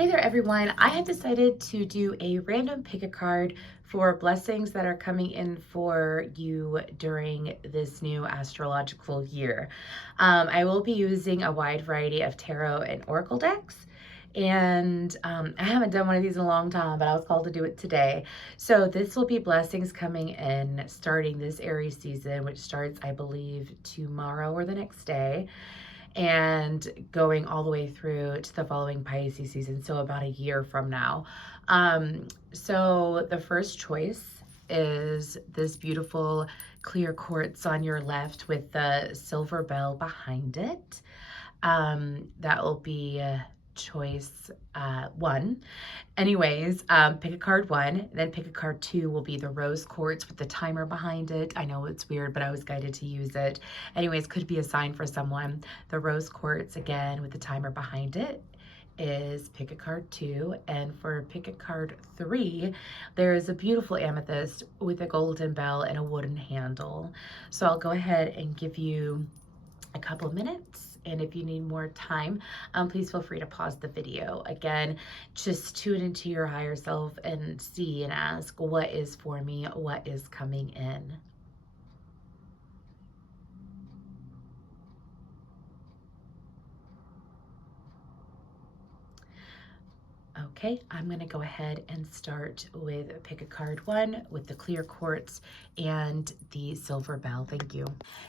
Hey there everyone, I have decided to do a random pick a card for blessings that are coming in for you during this new astrological year. I will be using a wide variety of tarot and oracle decks. And I haven't done one of these in a long time, but I was called to do it today. So this will be blessings coming in starting this Aries season, which starts, I believe, tomorrow or the next day, and going all the way through to the following Pisces season, so about a year from now. So the first choice is this beautiful clear quartz on your left with the silver bell behind it. That will be choice one. Anyways, pick a card one, then pick a card two will be the rose quartz with the timer behind it. I know it's weird, but I was guided to use it. Anyways, could be a sign for someone. The rose quartz, again, with the timer behind it, is pick a card two. And for pick a card three, there is a beautiful amethyst with a golden bell and a wooden handle. So I'll go ahead and give you a couple of minutes, and if you need more time, please feel free to pause the video. Again, just tune into your higher self and see and ask, what is for me? What is coming in? Okay, I'm going to go ahead and start with pick a card one with the clear quartz and the silver bell. Thank you.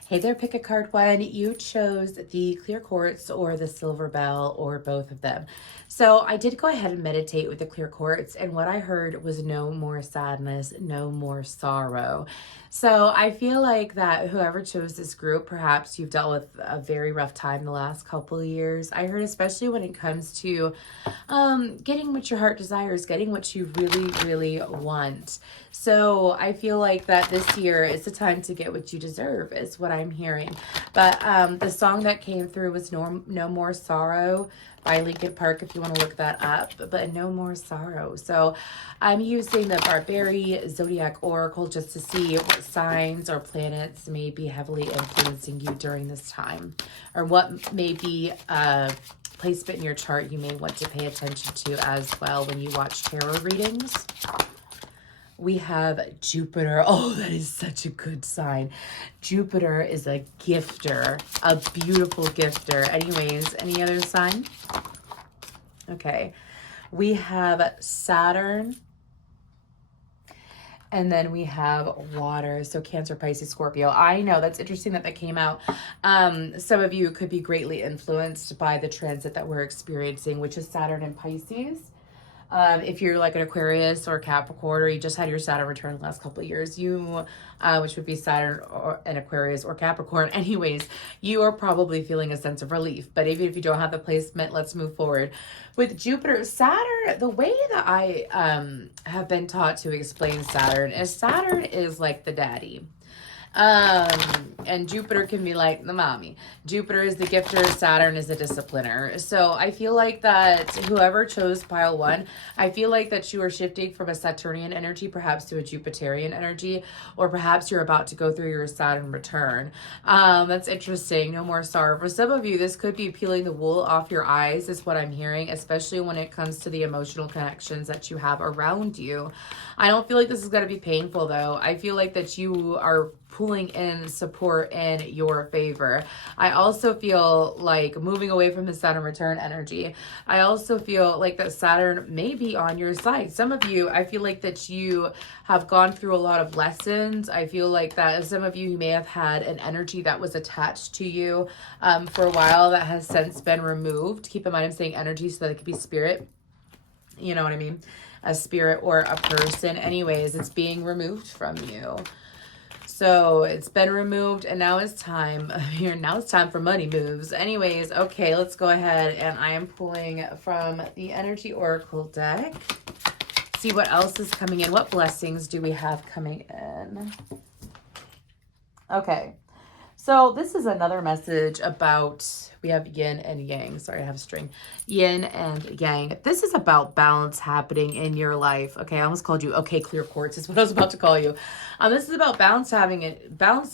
Hey there, pick a card one. You chose the clear quartz or the silver bell or both of them. So I did go ahead and meditate with the clear quartz, and what I heard was no more sadness, no more sorrow. So I feel like that whoever chose this group, perhaps you've dealt with a very rough time the last couple of years. I heard especially when it comes to getting what your heart desires, getting what you really, really want. So I feel like that this year is the time to get what you deserve, is what I'm hearing. But the song that came through was No More Sorrow by Linkin Park, if you want to look that up, but no more sorrow. So I'm using the Barbary Zodiac Oracle just to see what signs or planets may be heavily influencing you during this time, or what may be placement in your chart you may want to pay attention to as well when you watch tarot readings. We have Jupiter. Oh, that is such a good sign. Jupiter is a gifter, a beautiful gifter. Anyways, any other sign? Okay. We have Saturn. And then we have water. So Cancer, Pisces, Scorpio. I know that's interesting that came out. Some of you could be greatly influenced by the transit that we're experiencing, which is Saturn and Pisces. If you're like an Aquarius or Capricorn, or you just had your Saturn return the last couple of years, which would be Saturn or an Aquarius or Capricorn. Anyways, you are probably feeling a sense of relief. But even if you don't have the placement, let's move forward. With Jupiter, Saturn, the way that I have been taught to explain Saturn is like the daddy. And Jupiter can be like the mommy. Jupiter is the gifter, Saturn is the discipliner. So I feel like that whoever chose pile one, I feel like that you are shifting from a Saturnian energy perhaps to a Jupiterian energy, or perhaps you're about to go through your Saturn return. That's interesting. No more sorrow. For some of you, this could be peeling the wool off your eyes, is what I'm hearing, especially when it comes to the emotional connections that you have around you. I don't feel like this is going to be painful though. I feel like that you are pulling in support in your favor. I also feel like moving away from the Saturn return energy. I also feel like that Saturn may be on your side. Some of you, I feel like that you have gone through a lot of lessons. I feel like that some of you may have had an energy that was attached to you for a while that has since been removed. Keep in mind, I'm saying energy so that it could be spirit. You know what I mean? A spirit or a person. Anyways, it's being removed from you. So it's been removed, and now it's time here. Now it's time for money moves. Anyways, okay, let's go ahead, and I am pulling from the Energy Oracle deck. See what else is coming in. What blessings do we have coming in? Okay. So this is another message about, we have yin and yang. Sorry, I have a string. Yin and yang. This is about balance happening in your life. Okay, I almost called you okay clear quartz is what I was about to call you. This is about balance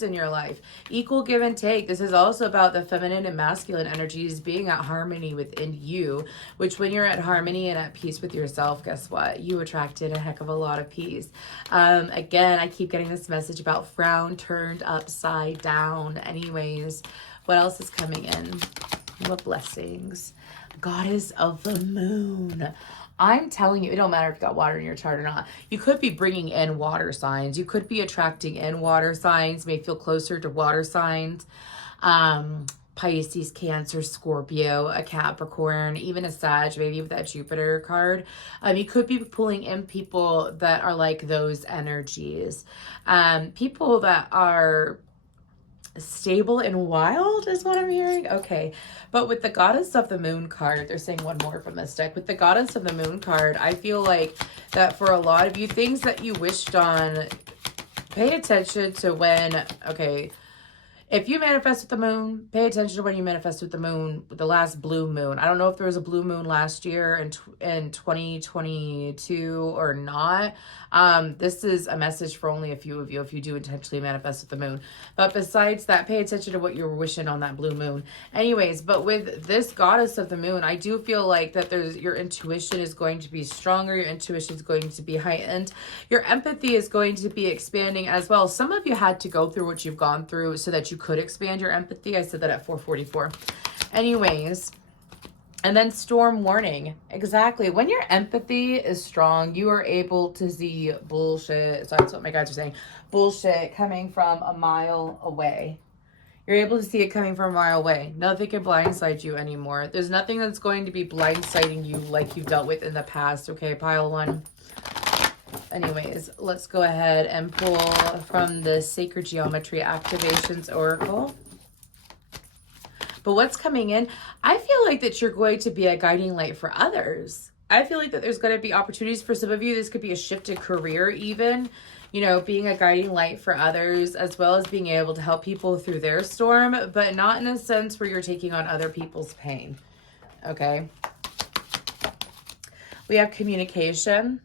in your life. Equal give and take. This is also about the feminine and masculine energies being at harmony within you, which when you're at harmony and at peace with yourself, guess what? You attracted a heck of a lot of peace. Again, I keep getting this message about frown turned upside down. Anyways, what else is coming in? What blessings? Goddess of the moon. I'm telling you, it don't matter if you got water in your chart or not. You could be bringing in water signs. You could be attracting in water signs, may feel closer to water signs. Pisces, Cancer, Scorpio, a Capricorn, even a Sag, maybe with that Jupiter card. You could be pulling in people that are like those energies. People that are stable and wild is what I'm hearing. Okay. But with the Goddess of the Moon card, they're saying one more from this deck. With the Goddess of the Moon card, I feel like that for a lot of you, things that you wished on, pay attention to when, okay, if you manifest with the moon, pay attention to when you manifest with the moon, the last blue moon. I don't know if there was a blue moon last year in 2022 or not. This is a message for only a few of you if you do intentionally manifest with the moon. But besides that, pay attention to what you're wishing on that blue moon. Anyways, but with this Goddess of the Moon, I do feel like that your intuition is going to be stronger. Your intuition is going to be heightened. Your empathy is going to be expanding as well. Some of you had to go through what you've gone through so that you could expand your empathy. I said that at 4:44. Anyways, and then storm warning. Exactly. When your empathy is strong, you are able to see bullshit. So that's what my guides are saying. Bullshit coming from a mile away. You're able to see it coming from a mile away. Nothing can blindside you anymore. There's nothing that's going to be blindsiding you like you've dealt with in the past. Okay, pile one. Anyways, let's go ahead and pull from the Sacred Geometry Activations Oracle. But what's coming in, I feel like that you're going to be a guiding light for others. I feel like that there's going to be opportunities for some of you. This could be a shift in career even, you know, being a guiding light for others, as well as being able to help people through their storm, but not in a sense where you're taking on other people's pain. Okay. We have communication.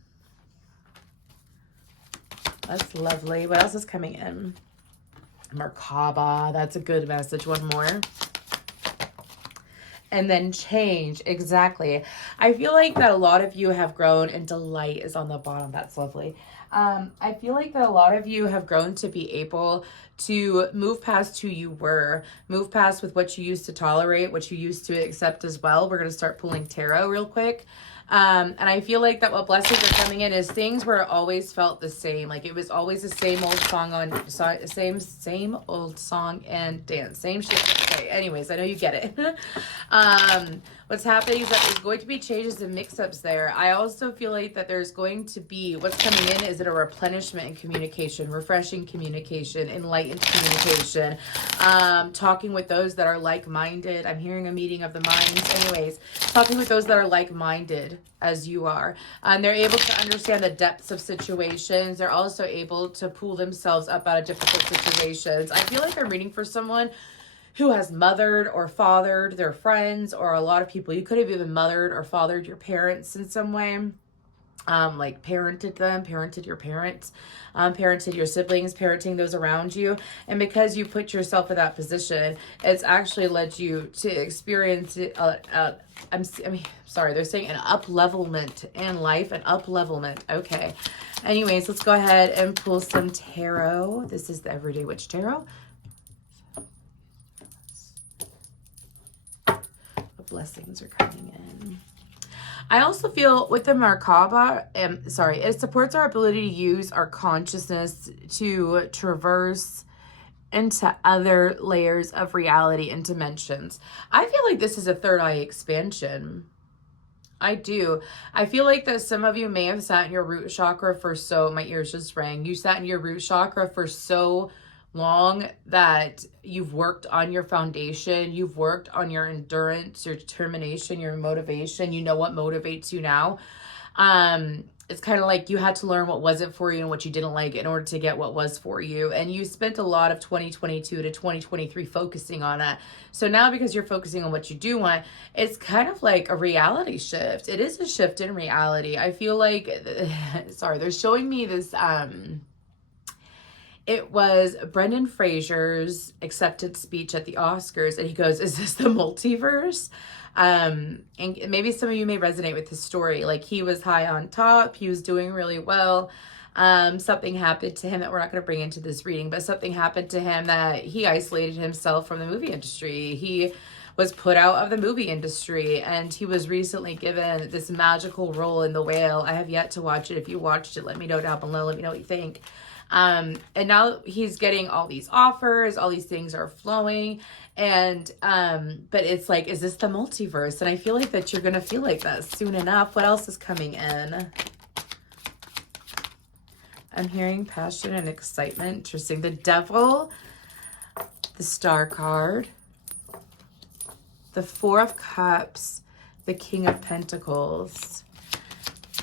That's lovely. What else is coming in? Merkaba. That's a good message. One more. And then change. Exactly. I feel like that a lot of you have grown, and delight is on the bottom. That's lovely. I feel like that a lot of you have grown to be able to move past who you were, move past with what you used to tolerate, what you used to accept as well. We're going to start pulling tarot real quick. And I feel like that what blessings are coming in is things where it always felt the same. Like it was always the same old song same old song and dance. Same shit. Okay, anyways, I know you get it. What's happening is that there's going to be changes and mix-ups there. I also feel like that there's going to be, what's coming in is it a replenishment in communication, refreshing communication, enlightened communication, talking with those that are like-minded. I'm hearing a meeting of the minds. Anyways, talking with those that are like-minded as you are. They're able to understand the depths of situations. They're also able to pull themselves up out of difficult situations. I feel like I'm reading for someone who has mothered or fathered their friends, or a lot of people. You could have even mothered or fathered your parents in some way. Like parented them, parented your parents, parented your siblings, parenting those around you. And because you put yourself in that position, it's actually led you to experience they're saying an up-levelment in life, an up-levelment. Okay. Anyways, let's go ahead and pull some tarot. This is the Everyday Witch Tarot. Blessings are coming in. I also feel with the Merkaba, it supports our ability to use our consciousness to traverse into other layers of reality and dimensions. I feel like this is a third eye expansion. I do. I feel like that some of you may have sat in your root chakra for my ears just rang. You sat in your root chakra for so long that you've worked on your foundation, you've worked on your endurance, your determination, your motivation. You know what motivates you now. it's kind of like you had to learn what wasn't for you and what you didn't like in order to get what was for you. And you spent a lot of 2022 to 2023 focusing on that. So now, because you're focusing on what you do want, it's kind of like a reality shift. It is a shift in reality. I feel like, sorry, they're showing me this, it was Brendan Fraser's acceptance speech at the Oscars, and he goes, "Is this the multiverse?" And maybe some of you may resonate with his story. Like, he was high on top, he was doing really well. Something happened to him that we're not going to bring into this reading, but something happened to him that he isolated himself from the movie industry. He was put out of the movie industry, and he was recently given this magical role in The Whale. I have yet to watch it. If you watched it, let me know down below. Let me know what you think. And now he's getting all these offers, all these things are flowing. And, but it's like, is this the multiverse? And I feel like that you're going to feel like that soon enough. What else is coming in? I'm hearing passion and excitement. Interesting. The Devil, the Star card, the Four of Cups, the King of Pentacles.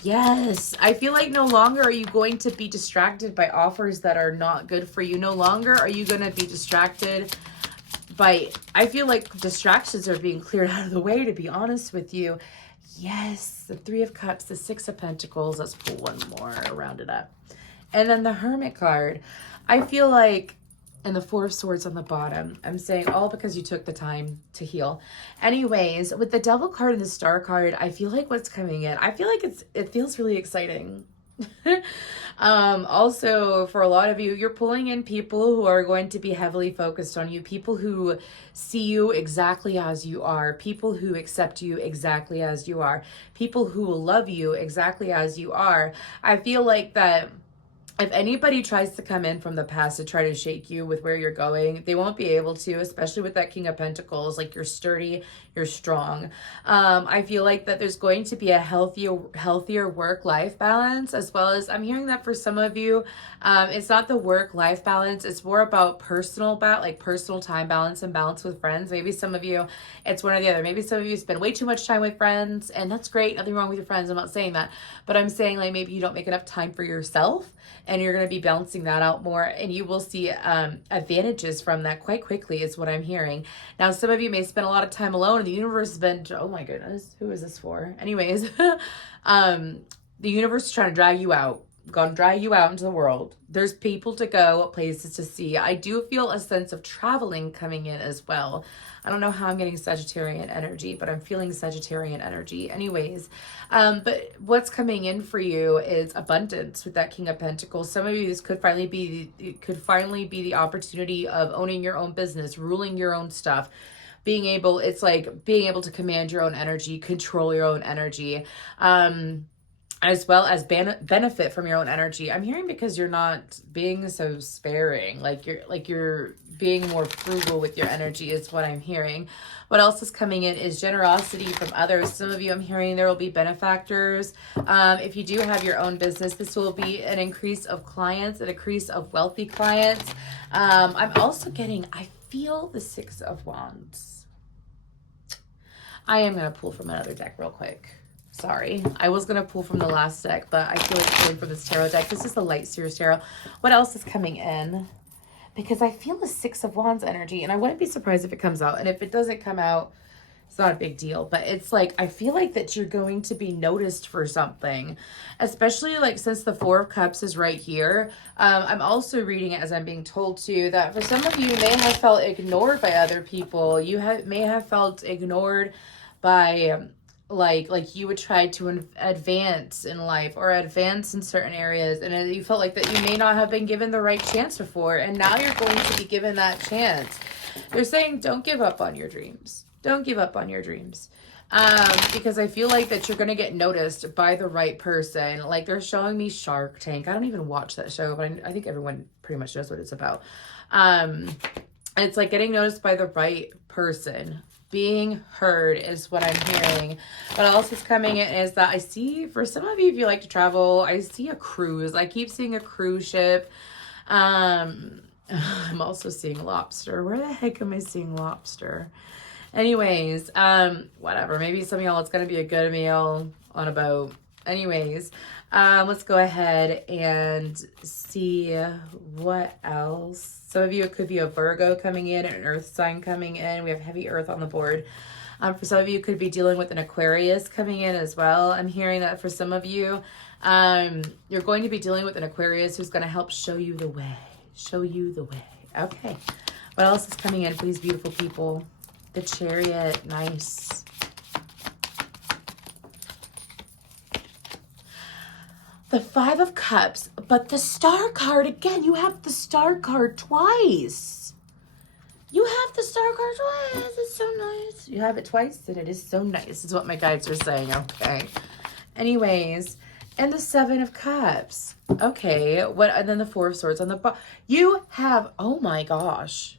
Yes, I feel like no longer are you going to be distracted by offers that are not good for you. No longer are you going to be distracted by, I feel like distractions are being cleared out of the way, to be honest with you. Yes, the Three of Cups, the Six of Pentacles. Let's pull one more, round it up. And then the Hermit card. I feel like, and the Four of Swords on the bottom, I'm saying all because you took the time to heal. Anyways, with the Devil card and the Star card, I feel like what's coming in, I feel like it feels really exciting. Also, for a lot of you, you're pulling in people who are going to be heavily focused on you, people who see you exactly as you are, people who accept you exactly as you are, people who will love you exactly as you are. I feel like that if anybody tries to come in from the past to try to shake you with where you're going, they won't be able to, especially with that King of Pentacles. Like, you're sturdy, you're strong. I feel like that there's going to be a healthier work-life balance, as well as I'm hearing that for some of you, it's not the work-life balance. It's more about personal time balance and balance with friends. Maybe some of you, it's one or the other. Maybe some of you spend way too much time with friends, and that's great. Nothing wrong with your friends. I'm not saying that, but I'm saying like maybe you don't make enough time for yourself, and you're going to be balancing that out more, and you will see advantages from that quite quickly is what I'm hearing. Now, some of you may spend a lot of time alone, and the universe has been, oh my goodness, who is this for? Anyways, the universe is trying to drag you out. Gonna drag you out into the world. There's people to go, places to see. I do feel a sense of traveling coming in as well. I don't know how I'm getting Sagittarian energy, but I'm feeling Sagittarian energy. Anyways, but what's coming in for you is abundance with that King of Pentacles. Some of you, this could finally be the opportunity of owning your own business, ruling your own stuff. It's like being able to command your own energy, control your own energy. As well as benefit from your own energy. I'm hearing because you're not being so sparing, like you're being more frugal with your energy is what I'm hearing. What else is coming in is generosity from others. Some of you, I'm hearing there will be benefactors. If you do have your own business, this will be an increase of clients, an increase of wealthy clients. I'm also getting, I feel the Six of Wands. I am going to pull from another deck real quick. Sorry, I was going to pull from the last deck, but I feel like pulling from this tarot deck. This is the Light Seers Tarot. What else is coming in? Because I feel the Six of Wands energy, and I wouldn't be surprised if it comes out. And if it doesn't come out, it's not a big deal. But it's like, I feel like that you're going to be noticed for something. Especially like since the Four of Cups is right here. I'm also reading it as I'm being told to, that for some of you may have felt ignored by other people. You may have felt ignored by... like you would try to advance in life or advance in certain areas, and you felt like that you may not have been given the right chance before, and now you're going to be given that chance. They're saying don't give up on your dreams. Don't give up on your dreams. Because I feel like that you're going to get noticed by the right person. Like, they're showing me Shark Tank. I don't even watch that show, but I think everyone pretty much knows what it's about. It's like getting noticed by the right person. Being heard is what I'm hearing. What else is coming in is that I see, for some of you, if you like to travel, I see a cruise. I keep seeing a cruise ship. I'm also seeing lobster. Where the heck am I seeing lobster? Anyways, whatever. Maybe some of y'all, it's going to be a good meal on a boat. Anyways, let's go ahead and see what else. Some of you, it could be a Virgo coming in, an earth sign coming in. We have heavy earth on the board. For some of you, could be dealing with an Aquarius coming in as well. I'm hearing that for some of you, you're going to be dealing with an Aquarius who's going to help show you the way. Show you the way. Okay. What else is coming in, please, beautiful people? The Chariot. Nice. The Five of Cups. But the Star card, again, you have the Star card twice. You have the Star card twice. It's so nice. You have it twice, and it is so nice, is what my guides are saying. Okay. Anyways, and the Seven of Cups. Okay. What? And then the Four of Swords on the bottom. You have, oh my gosh.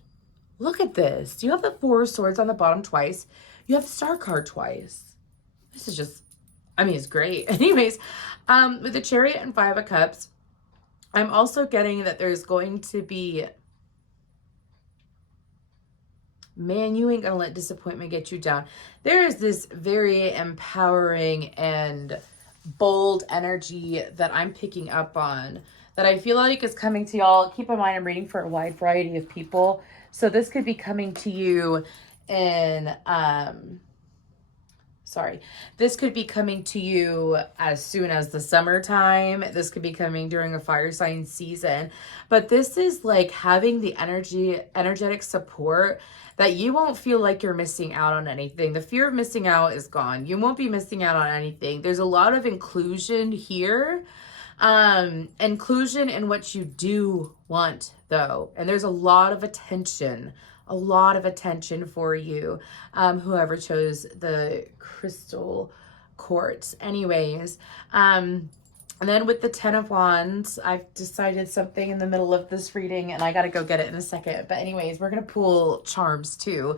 Look at this. You have the Four of Swords on the bottom twice. You have the Star card twice. This is just, I mean, it's great. Anyways, with the Chariot and Five of Cups, I'm also getting that there's going to be, man, you ain't gonna let disappointment get you down. There is this very empowering and bold energy that I'm picking up on that I feel like is coming to y'all. Keep in mind, I'm reading for a wide variety of people. So this could be coming to you in, this could be coming to you as soon as the summertime. This could be coming during a fire sign season. But this is like having the energetic support that you won't feel like you're missing out on anything. The fear of missing out is gone. You won't be missing out on anything. There's a lot of inclusion here. Inclusion in what you do want, though. And there's a lot of attention for you, whoever chose the crystal quartz. Anyways, and then with the Ten of Wands, I've decided something in the middle of this reading, and I got to go get it in a second. But anyways, we're going to pull charms too.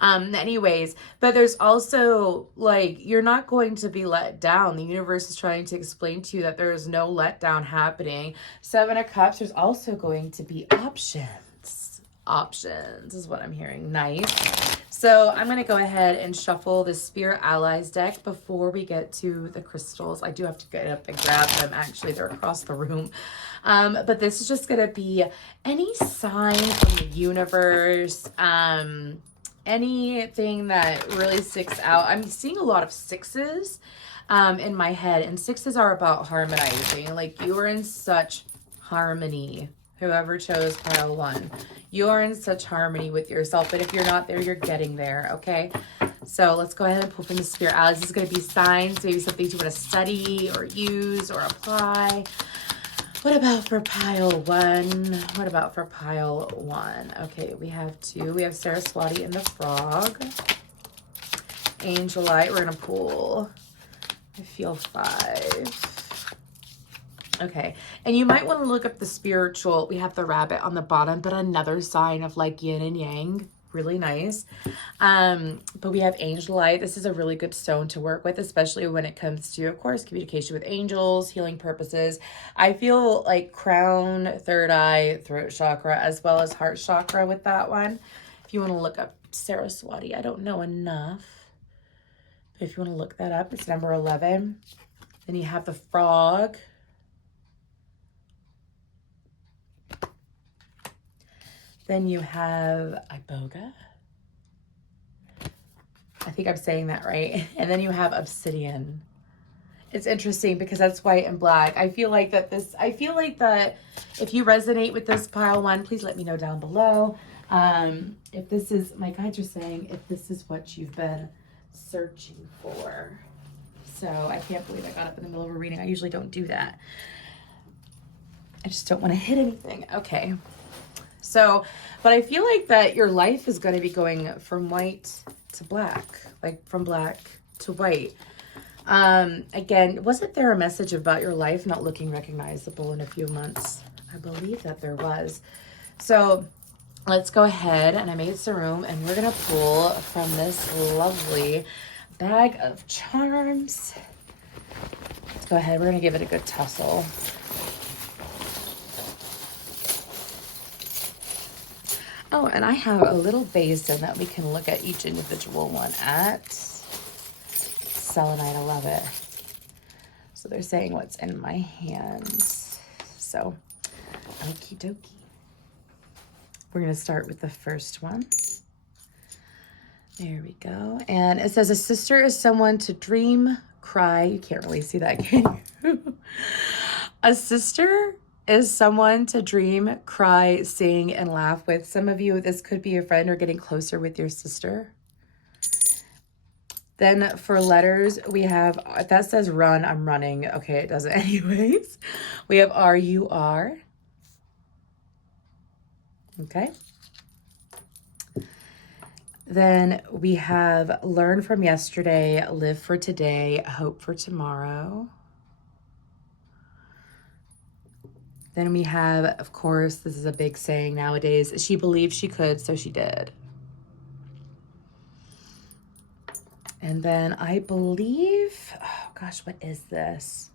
Anyways, but there's also, like, you're not going to be let down. The universe is trying to explain to you that there is no letdown happening. Seven of Cups, there's also going to be options is what I'm hearing. Nice. So I'm going to go ahead and shuffle the Spirit Allies deck before we get to the crystals. I do have to get up and grab them. Actually, they're across the room. But this is just going to be any sign from the universe, anything that really sticks out. I'm seeing a lot of sixes in my head, and sixes are about harmonizing. Like, you are in such harmony. Whoever chose pile one, you're in such harmony with yourself. But if you're not there, you're getting there. Okay. So let's go ahead and pull from the Spirit Allies. This is going to be signs, maybe something you want to study or use or apply. What about for pile one? Okay. We have two. We have Saraswati and the Frog. Angelite. We're going to pull, I feel 5. Okay, and you might want to look up the spiritual. We have the Rabbit on the bottom, but another sign of like yin and yang. Really nice. But we have Angelite. This is a really good stone to work with, especially when it comes to, of course, communication with angels, healing purposes. I feel like crown, third eye, throat chakra, as well as heart chakra with that one. If you want to look up Saraswati, I don't know enough. But if you want to look that up, it's number 11. Then you have the Frog. Then you have Iboga. I think I'm saying that right. And then you have Obsidian. It's interesting because that's white and black. I feel like that if you resonate with this pile one, please let me know down below. If this is, my guides are saying, if this is what you've been searching for. So I can't believe I got up in the middle of a reading. I usually don't do that. I just don't want to hit anything. Okay. So, but I feel like that your life is going to be going from white to black, like from black to white. Again, wasn't there a message about your life not looking recognizable in a few months? I believe that there was. So let's go ahead, and I made some room, and we're going to pull from this lovely bag of charms. Let's go ahead. We're going to give it a good tussle. Oh, and I have a little basin that we can look at each individual one at. Selenite, I love it. So they're saying what's in my hand. So, okie dokie. We're going to start with the first one. There we go. And it says, a sister is someone to dream, cry. You can't really see that, can you? A sister is someone to dream, cry, sing, and laugh with. Some of you, this could be a friend or getting closer with your sister. Then for letters, we have, if that says run, I'm running. Okay, it doesn't anyways. We have R-U-R. Okay. Then we have learn from yesterday, live for today, hope for tomorrow. Then we have, of course, this is a big saying nowadays, she believed she could, so she did. And then I believe, oh gosh, what is this?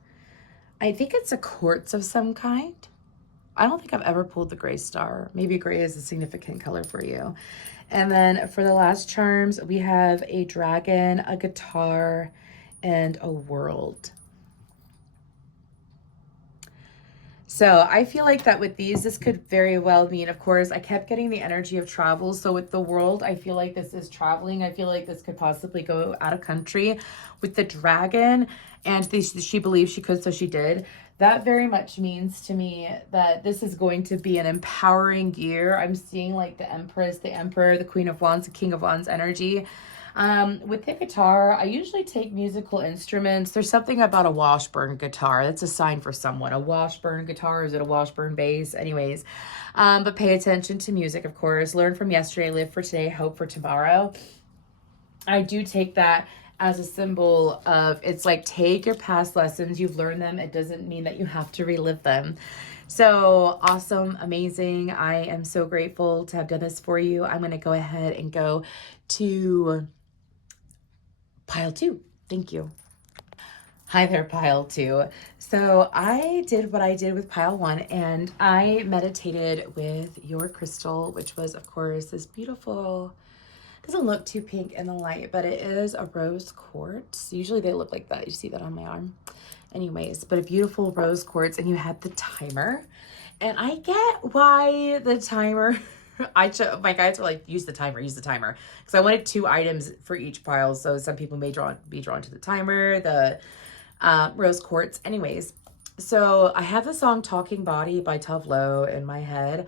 I think it's a quartz of some kind. I don't think I've ever pulled the gray star. Maybe gray is a significant color for you. And then for the last charms, we have a dragon, a guitar, and a world. So I feel like that with these, this could very well mean, of course, I kept getting the energy of travel. So with the world, I feel like this is traveling. I feel like this could possibly go out of country. With the dragon, and she believed she could, so she did. That very much means to me that this is going to be an empowering year. I'm seeing like the Empress, the Emperor, the Queen of Wands, the King of Wands energy. With the guitar, I usually take musical instruments. There's something about a Washburn guitar. That's a sign for someone. A Washburn guitar, is it a Washburn bass? Anyways, but pay attention to music, of course. Learn from yesterday, live for today, hope for tomorrow. I do take that as a symbol of, it's like, take your past lessons. You've learned them. It doesn't mean that you have to relive them. So awesome, amazing. I am so grateful to have done this for you. I'm going to go ahead and go to pile 2. Thank you. Hi there, pile 2. So I did what I did with pile 1, and I meditated with your crystal, which was, of course, this beautiful, doesn't look too pink in the light, but it is a rose quartz. Usually they look like that. You see that on my arm. Anyways, but a beautiful rose quartz, and you had the timer. And I get why the timer, my guides were like, use the timer. Because I wanted 2 items for each pile. So some people may be drawn to the timer, the rose quartz. Anyways, so I have the song Talking Body by Tove Lo in my head.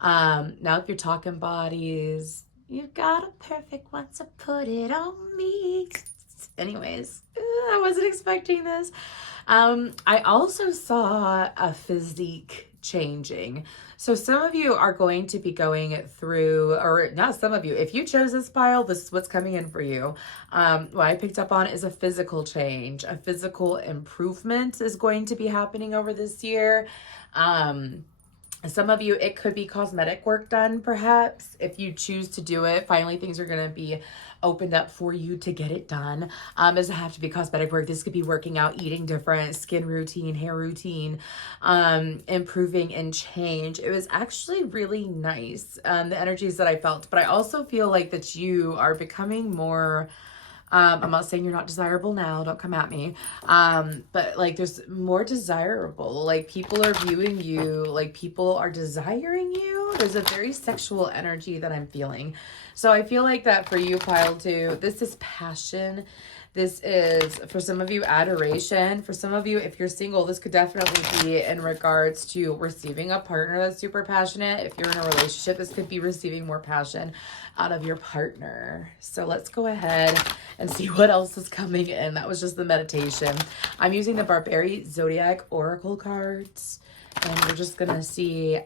Now if you're talking bodies, you've got a perfect one, so put it on me. Anyways, I wasn't expecting this. I also saw a physique changing. So some of you are going to be going through, or not some of you, if you chose this pile, this is what's coming in for you. What I picked up on is a physical change. A physical improvement is going to be happening over this year. Some of you, it could be cosmetic work done, perhaps. If you choose to do it, finally things are going to be opened up for you to get it done. It doesn't have to be cosmetic work. This could be working out, eating different, skin routine, hair routine, improving and change. It was actually really nice, the energies that I felt. But I also feel like that you are becoming more... I'm not saying you're not desirable now, don't come at me. But like there's more desirable, like people are viewing you, like people are desiring you. There's a very sexual energy that I'm feeling. So I feel like that for you, pile 2, this is passion. This is, for some of you, adoration. For some of you, if you're single, this could definitely be in regards to receiving a partner that's super passionate. If you're in a relationship, this could be receiving more passion out of your partner. So let's go ahead and see what else is coming in. That was just the meditation. I'm using the Barbary Zodiac Oracle cards, and we're just going to see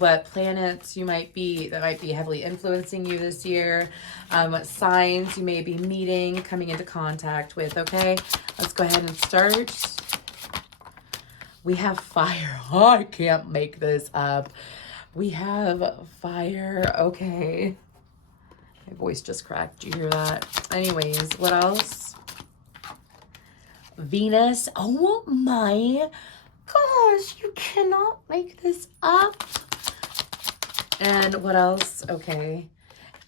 what planets that might be heavily influencing you this year, what signs you may be meeting, coming into contact with. Okay, let's go ahead and start. We have fire. Oh, I can't make this up. We have fire. Okay, my voice just cracked. Did you hear that? Anyways, what else? Venus. Oh my gosh, you cannot make this up. And what else? Okay.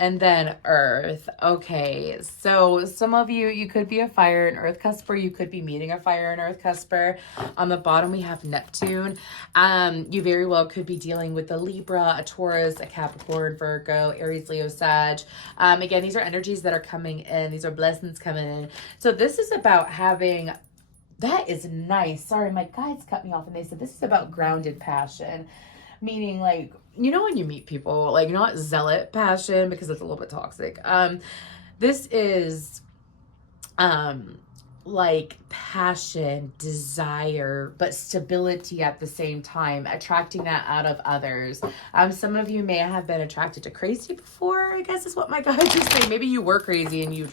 And then Earth. Okay, so some of you, you could be a fire and earth cusper. You could be meeting a fire and earth cusper. On the bottom, we have Neptune. You very well could be dealing with a Libra, a Taurus, a Capricorn, Virgo, Aries, Leo, Sag. Again, these are energies that are coming in. These are blessings coming in. So this is about having, that is nice. Sorry, my guides cut me off and they said this is about grounded passion. Meaning, like, you know, when you meet people, like, not zealot passion because it's a little bit toxic. This is like passion, desire, but stability at the same time, attracting that out of others. Some of you may have been attracted to crazy before, I guess is what my guides are saying. Maybe you were crazy and you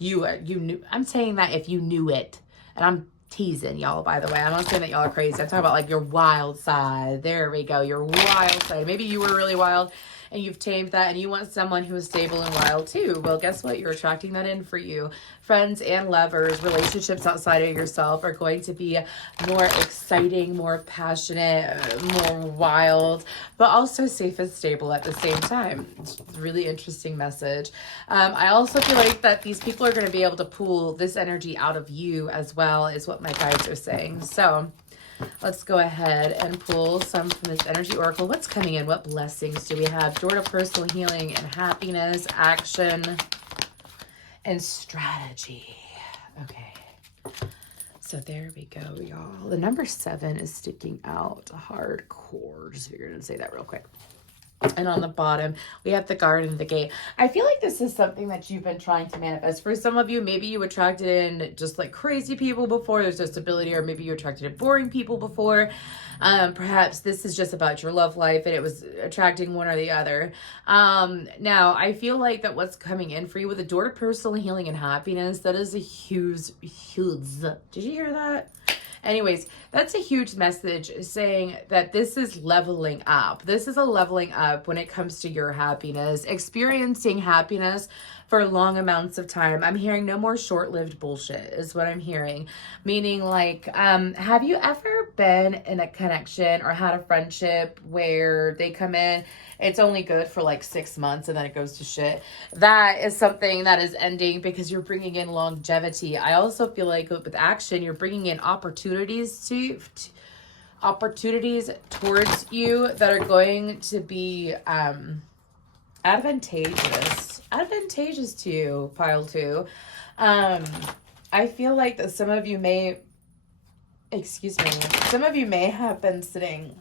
knew. I'm saying that if you knew it, and I'm teasing y'all, by the way. I'm not saying that y'all are crazy. I'm talking about like your wild side. There we go. Your wild side. Maybe you were really wild and you've tamed that and you want someone who is stable and wild too. Well, guess what? You're attracting that in for you. Friends and lovers, relationships outside of yourself are going to be more exciting, more passionate, more wild, but also safe and stable at the same time. It's a really interesting message. I also feel like that these people are going to be able to pull this energy out of you as well, is what my guides are saying. So let's go ahead and pull some from this energy oracle. What's coming in? What blessings do we have? Door to personal healing and happiness, action, and strategy. Okay. So there we go, y'all. The number 7 is sticking out hardcore. Just figured I'd say that real quick. And on the bottom, we have the garden and the gate. I feel like this is something that you've been trying to manifest. For some of you, maybe you attracted in just like crazy people before. There's no stability, or maybe you attracted in boring people before. Perhaps this is just about your love life and it was attracting one or the other. Now, I feel like that what's coming in for you with the door to personal healing and happiness, that is a huge, did you hear that? Anyways, that's a huge message saying that this is leveling up. This is a leveling up when it comes to your happiness, experiencing happiness for long amounts of time. I'm hearing no more short-lived bullshit is what I'm hearing. Meaning like, have you ever been in a connection or had a friendship where they come in, it's only good for like 6 months and then it goes to shit? That is something that is ending because you're bringing in longevity. I also feel like with action, you're bringing in opportunities towards you that are going to be advantageous to you, pile 2. I feel like that some of you may have been sitting,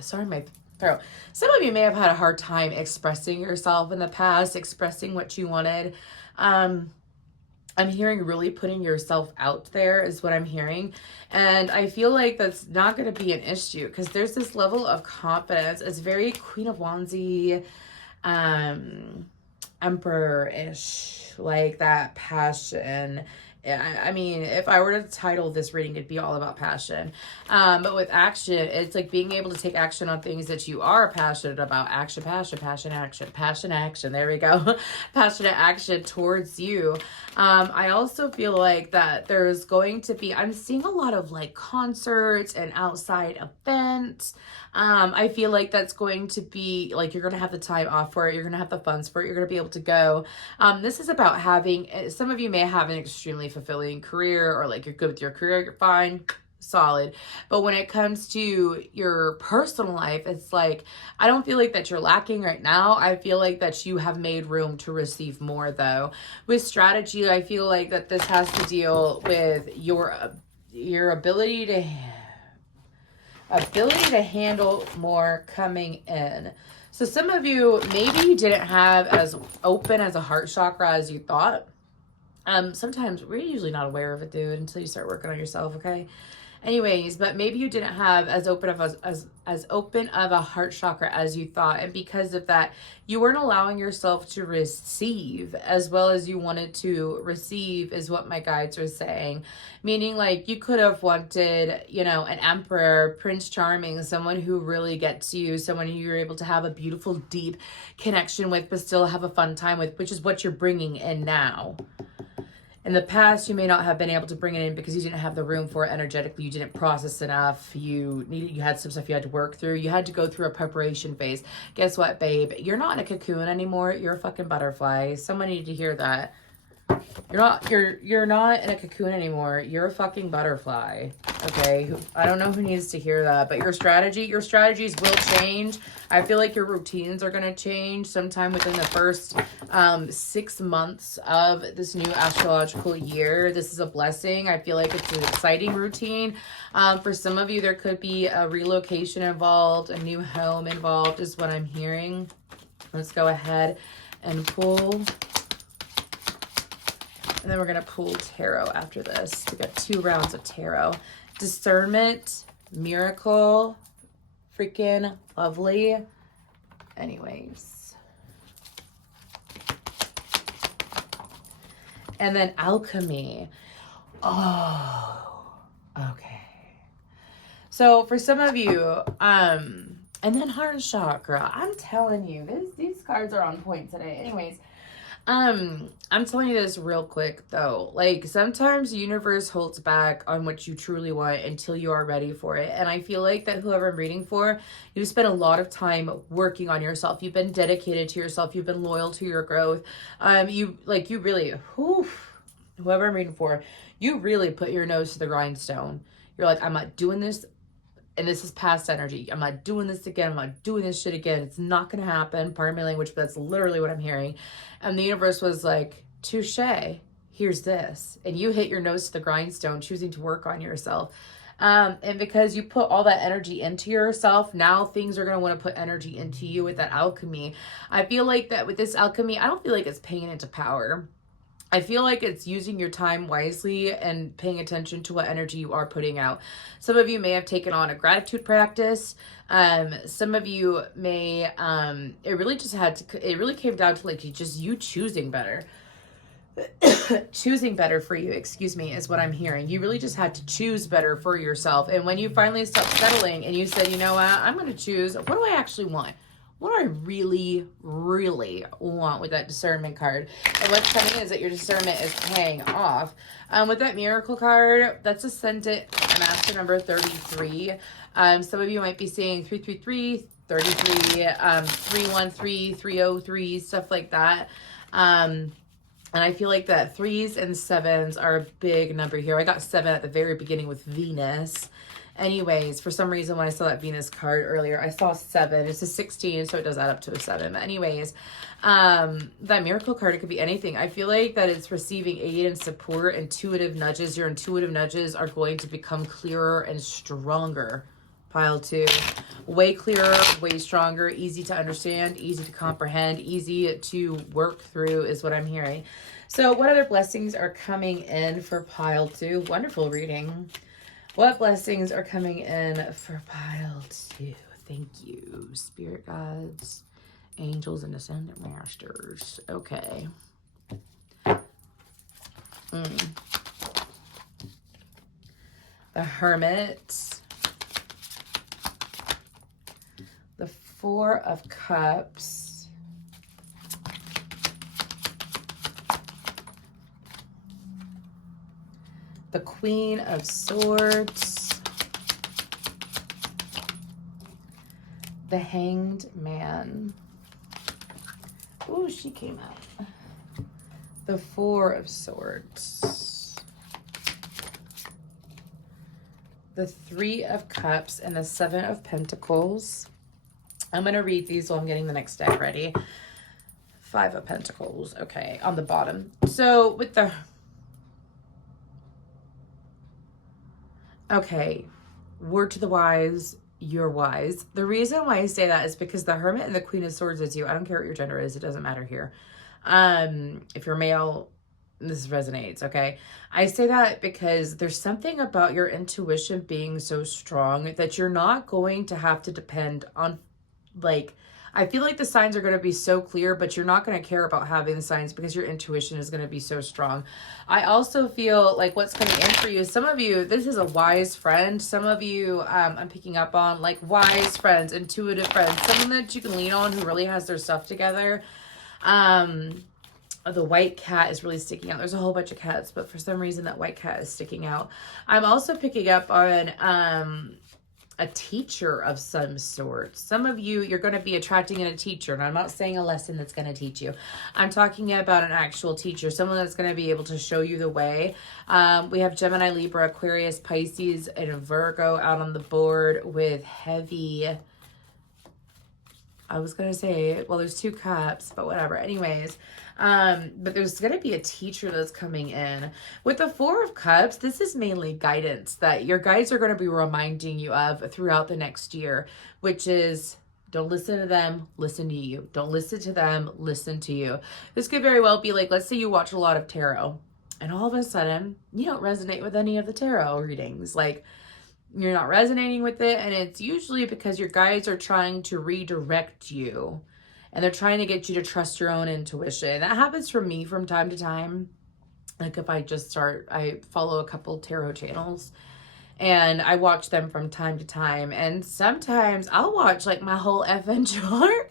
sorry, my throat. Some of you may have had a hard time expressing yourself in the past, expressing what you wanted. I'm hearing really putting yourself out there is what I'm hearing. And I feel like that's not going to be an issue because there's this level of confidence. It's very Queen of Wandsy, Emperor-ish, like that passion. I mean, if I were to title this reading, it'd be all about passion. But with action, it's like being able to take action on things that you are passionate about. Action, action. There we go. Passionate action towards you. I also feel like that there's going to be, I'm seeing a lot of like concerts and outside events. I feel like that's going to be like, you're going to have the time off for it. You're going to have the funds for it. You're going to be able to go. This is about having, some of you may have an extremely fulfilling career, or like you're good with your career, you're fine, solid. But when it comes to your personal life, it's like, I don't feel like that you're lacking right now. I feel like that you have made room to receive more though. With strategy, I feel like that this has to deal with your ability to handle more coming in. So some of you, maybe you didn't have as open as a heart chakra as you thought. Sometimes we're usually not aware of it, dude, until you start working on yourself, okay? Anyways, but maybe you didn't have as open of a heart chakra as you thought, and because of that, you weren't allowing yourself to receive as well as you wanted to receive, is what my guides are saying. Meaning, like, you could have wanted, you know, an emperor, Prince Charming, someone who really gets you, someone who you're able to have a beautiful, deep connection with, but still have a fun time with, which is what you're bringing in now. In the past, you may not have been able to bring it in because you didn't have the room for it energetically. You didn't process enough. You had some stuff you had to work through. You had to go through a preparation phase. Guess what, babe? You're not in a cocoon anymore. You're a fucking butterfly. Someone needed to hear that. You're not in a cocoon anymore. You're a fucking butterfly. Okay? I don't know who needs to hear that, but your strategies will change. I feel like your routines are going to change sometime within the first 6 months of this new astrological year. This is a blessing. I feel like it's an exciting routine. For some of you, there could be a relocation involved, a new home involved is what I'm hearing. Let's go ahead and pull. And then we're going to pull tarot after this. We got 2 rounds of tarot. Discernment, miracle, freaking lovely. Anyways. And then alchemy. Oh, okay. So for some of you, and then heart chakra. I'm telling you, these cards are on point today. Anyways. I'm telling you this real quick though. Like sometimes the universe holds back on what you truly want until you are ready for it. And I feel like that whoever I'm reading for, you've spent a lot of time working on yourself. You've been dedicated to yourself. You've been loyal to your growth. Whoever I'm reading for, you really put your nose to the grindstone. You're like, I'm not doing this. And this is past energy. I'm not doing this again. I'm not doing this shit again. It's not going to happen. Pardon my language, but that's literally what I'm hearing. And the universe was like, touche, here's this. And you hit your nose to the grindstone, choosing to work on yourself. And because you put all that energy into yourself, now things are going to want to put energy into you with that alchemy. I feel like that with this alchemy, I don't feel like it's paying into power. I feel like it's using your time wisely and paying attention to what energy you are putting out. Some of you may have taken on a gratitude practice. Some of you may, it really came down to like you choosing better. Choosing better for you, excuse me, is what I'm hearing. You really just had to choose better for yourself. And when you finally stopped settling and you said, you know what, I'm going to choose, what do I actually want? What do I really, really want with that discernment card? And what's coming is that your discernment is paying off. With that miracle card, that's ascendant master number 33. Some of you might be saying 333, 33, 313, 303, stuff like that. And I feel like that 3s and 7s are a big number here. I got 7 at the very beginning with Venus. Anyways, for some reason, when I saw that Venus card earlier, I saw 7. It's a 16, so it does add up to a 7. But anyways, that miracle card, it could be anything. I feel like that it's receiving aid and support, intuitive nudges. Your intuitive nudges are going to become clearer and stronger. Pile 2. Way clearer, way stronger, easy to understand, easy to comprehend, easy to work through is what I'm hearing. So what other blessings are coming in for pile 2? Wonderful reading. What blessings are coming in for pile 2? Thank you, spirit guides, angels, and ascendant masters. Okay. The Hermit. The 4 of Cups. The Queen of Swords. The Hanged Man. Ooh, she came out. The 4 of Swords. The 3 of Cups and the 7 of Pentacles. I'm going to read these while I'm getting the next deck ready. 5 of Pentacles. Okay, on the bottom. So with the... Okay, word to the wise, you're wise. The reason why I say that is because the Hermit and the Queen of Swords is you. I don't care what your gender is. It doesn't matter here. If you're male, this resonates, okay? I say that because there's something about your intuition being so strong that you're not going to have to depend on, like, I feel like the signs are going to be so clear, but you're not going to care about having the signs because your intuition is going to be so strong. I also feel like what's coming in for you, some of you, this is a wise friend. Some of you, I'm picking up on like wise friends, intuitive friends, someone that you can lean on who really has their stuff together. the white cat is really sticking out. There's a whole bunch of cats, but for some reason that white cat is sticking out. I'm also picking up on a teacher of some sort. Some of you, you're going to be attracting in a teacher, and I'm not saying a lesson that's going to teach you. I'm talking about an actual teacher, someone that's going to be able to show you the way. We have Gemini, Libra, Aquarius, Pisces, and Virgo out on the board with heavy... I was going to say, well, there's 2 cups, but whatever. Anyways, but there's going to be a teacher that's coming in. With the 4 of Cups, this is mainly guidance that your guides are going to be reminding you of throughout the next year, which is don't listen to them, listen to you. Don't listen to them, listen to you. This could very well be like, let's say you watch a lot of tarot and all of a sudden you don't resonate with any of the tarot readings. Like, you're not resonating with it, and it's usually because your guides are trying to redirect you, and they're trying to get you to trust your own intuition. That happens for me from time to time. Like if I follow a couple tarot channels, and I watch them from time to time, and sometimes I'll watch like my whole effing chart,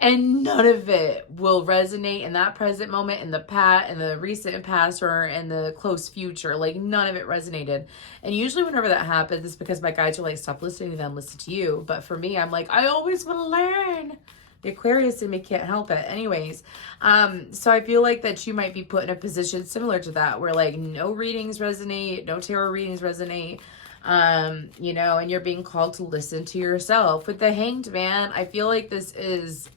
and none of it will resonate in that present moment, in the recent past, or in the close future. Like none of it resonated. And usually whenever that happens, it's because my guides are like, stop listening to them, listen to you. But for me, I'm like, I always want to learn. The Aquarius in me can't help it. Anyways, so I feel like that you might be put in a position similar to that, where like no readings resonate, no tarot readings resonate. You know, and you're being called to listen to yourself. With the Hanged Man, I feel like this is...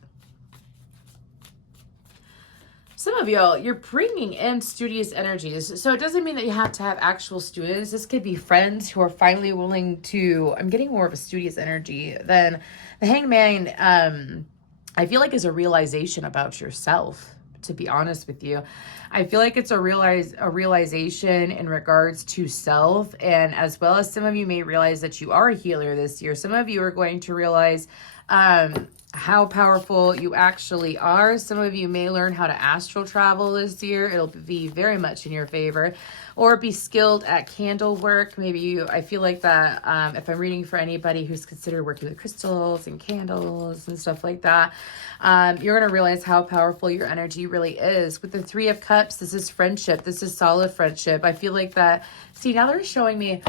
Some of y'all, you're bringing in studious energies. So it doesn't mean that you have to have actual students. This could be friends who are finally willing to... I'm getting more of a studious energy than the Hanged Man. I feel like is a realization about yourself, to be honest with you. I feel like it's a realization in regards to self, and as well as some of you may realize that you are a healer this year. Some of you are going to realize how powerful you actually are. Some of you may learn how to astral travel this year. It'll be very much in your favor. Or be skilled at candle work. Maybe I feel like that if I'm reading for anybody who's considered working with crystals and candles and stuff like that, you're going to realize how powerful your energy really is. With the 3 of Cups, this is friendship. This is solid friendship. I feel like that. See, now they're showing me,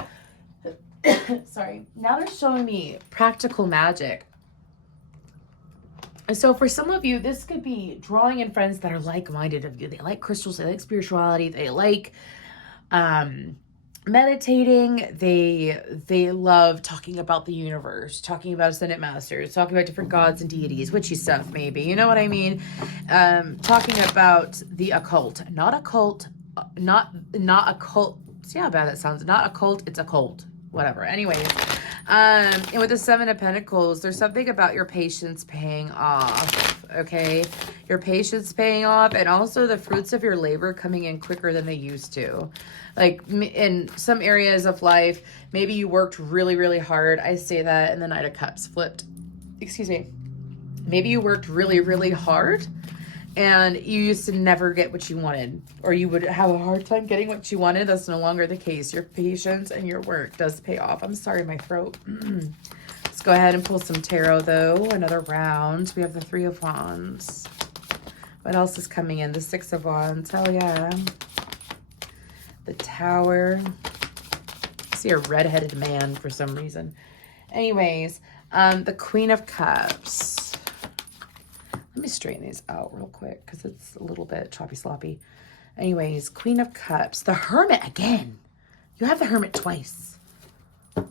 sorry, now they're showing me practical magic. So for some of you, this could be drawing in friends that are like-minded of you. They like crystals, they like spirituality, they like meditating, they love talking about the universe, talking about ascendant masters, talking about different gods and deities, witchy stuff maybe, you know what I mean? Talking about the occult, not a cult, not a cult. See how bad that sounds? Not a cult, it's a cult. Whatever. Anyways, and with the 7 of Pentacles, there's something about your patience paying off, okay? Your patience paying off, and also the fruits of your labor coming in quicker than they used to. Like in some areas of life, maybe you worked really, really hard. I say that, and the Knight of Cups flipped. Excuse me. Maybe you worked really, really hard, and you used to never get what you wanted, or you would have a hard time getting what you wanted. That's no longer the case. Your patience and your work does pay off. I'm sorry, my throat. Let's go ahead and pull some tarot, though. Another round. We have the 3 of Wands. What else is coming in? The 6 of Wands. Hell yeah. The Tower. I see a redheaded man for some reason. Anyways, the Queen of Cups. Let me straighten these out real quick because it's a little bit choppy sloppy. Anyways, Queen of Cups. The Hermit again. You have the Hermit twice.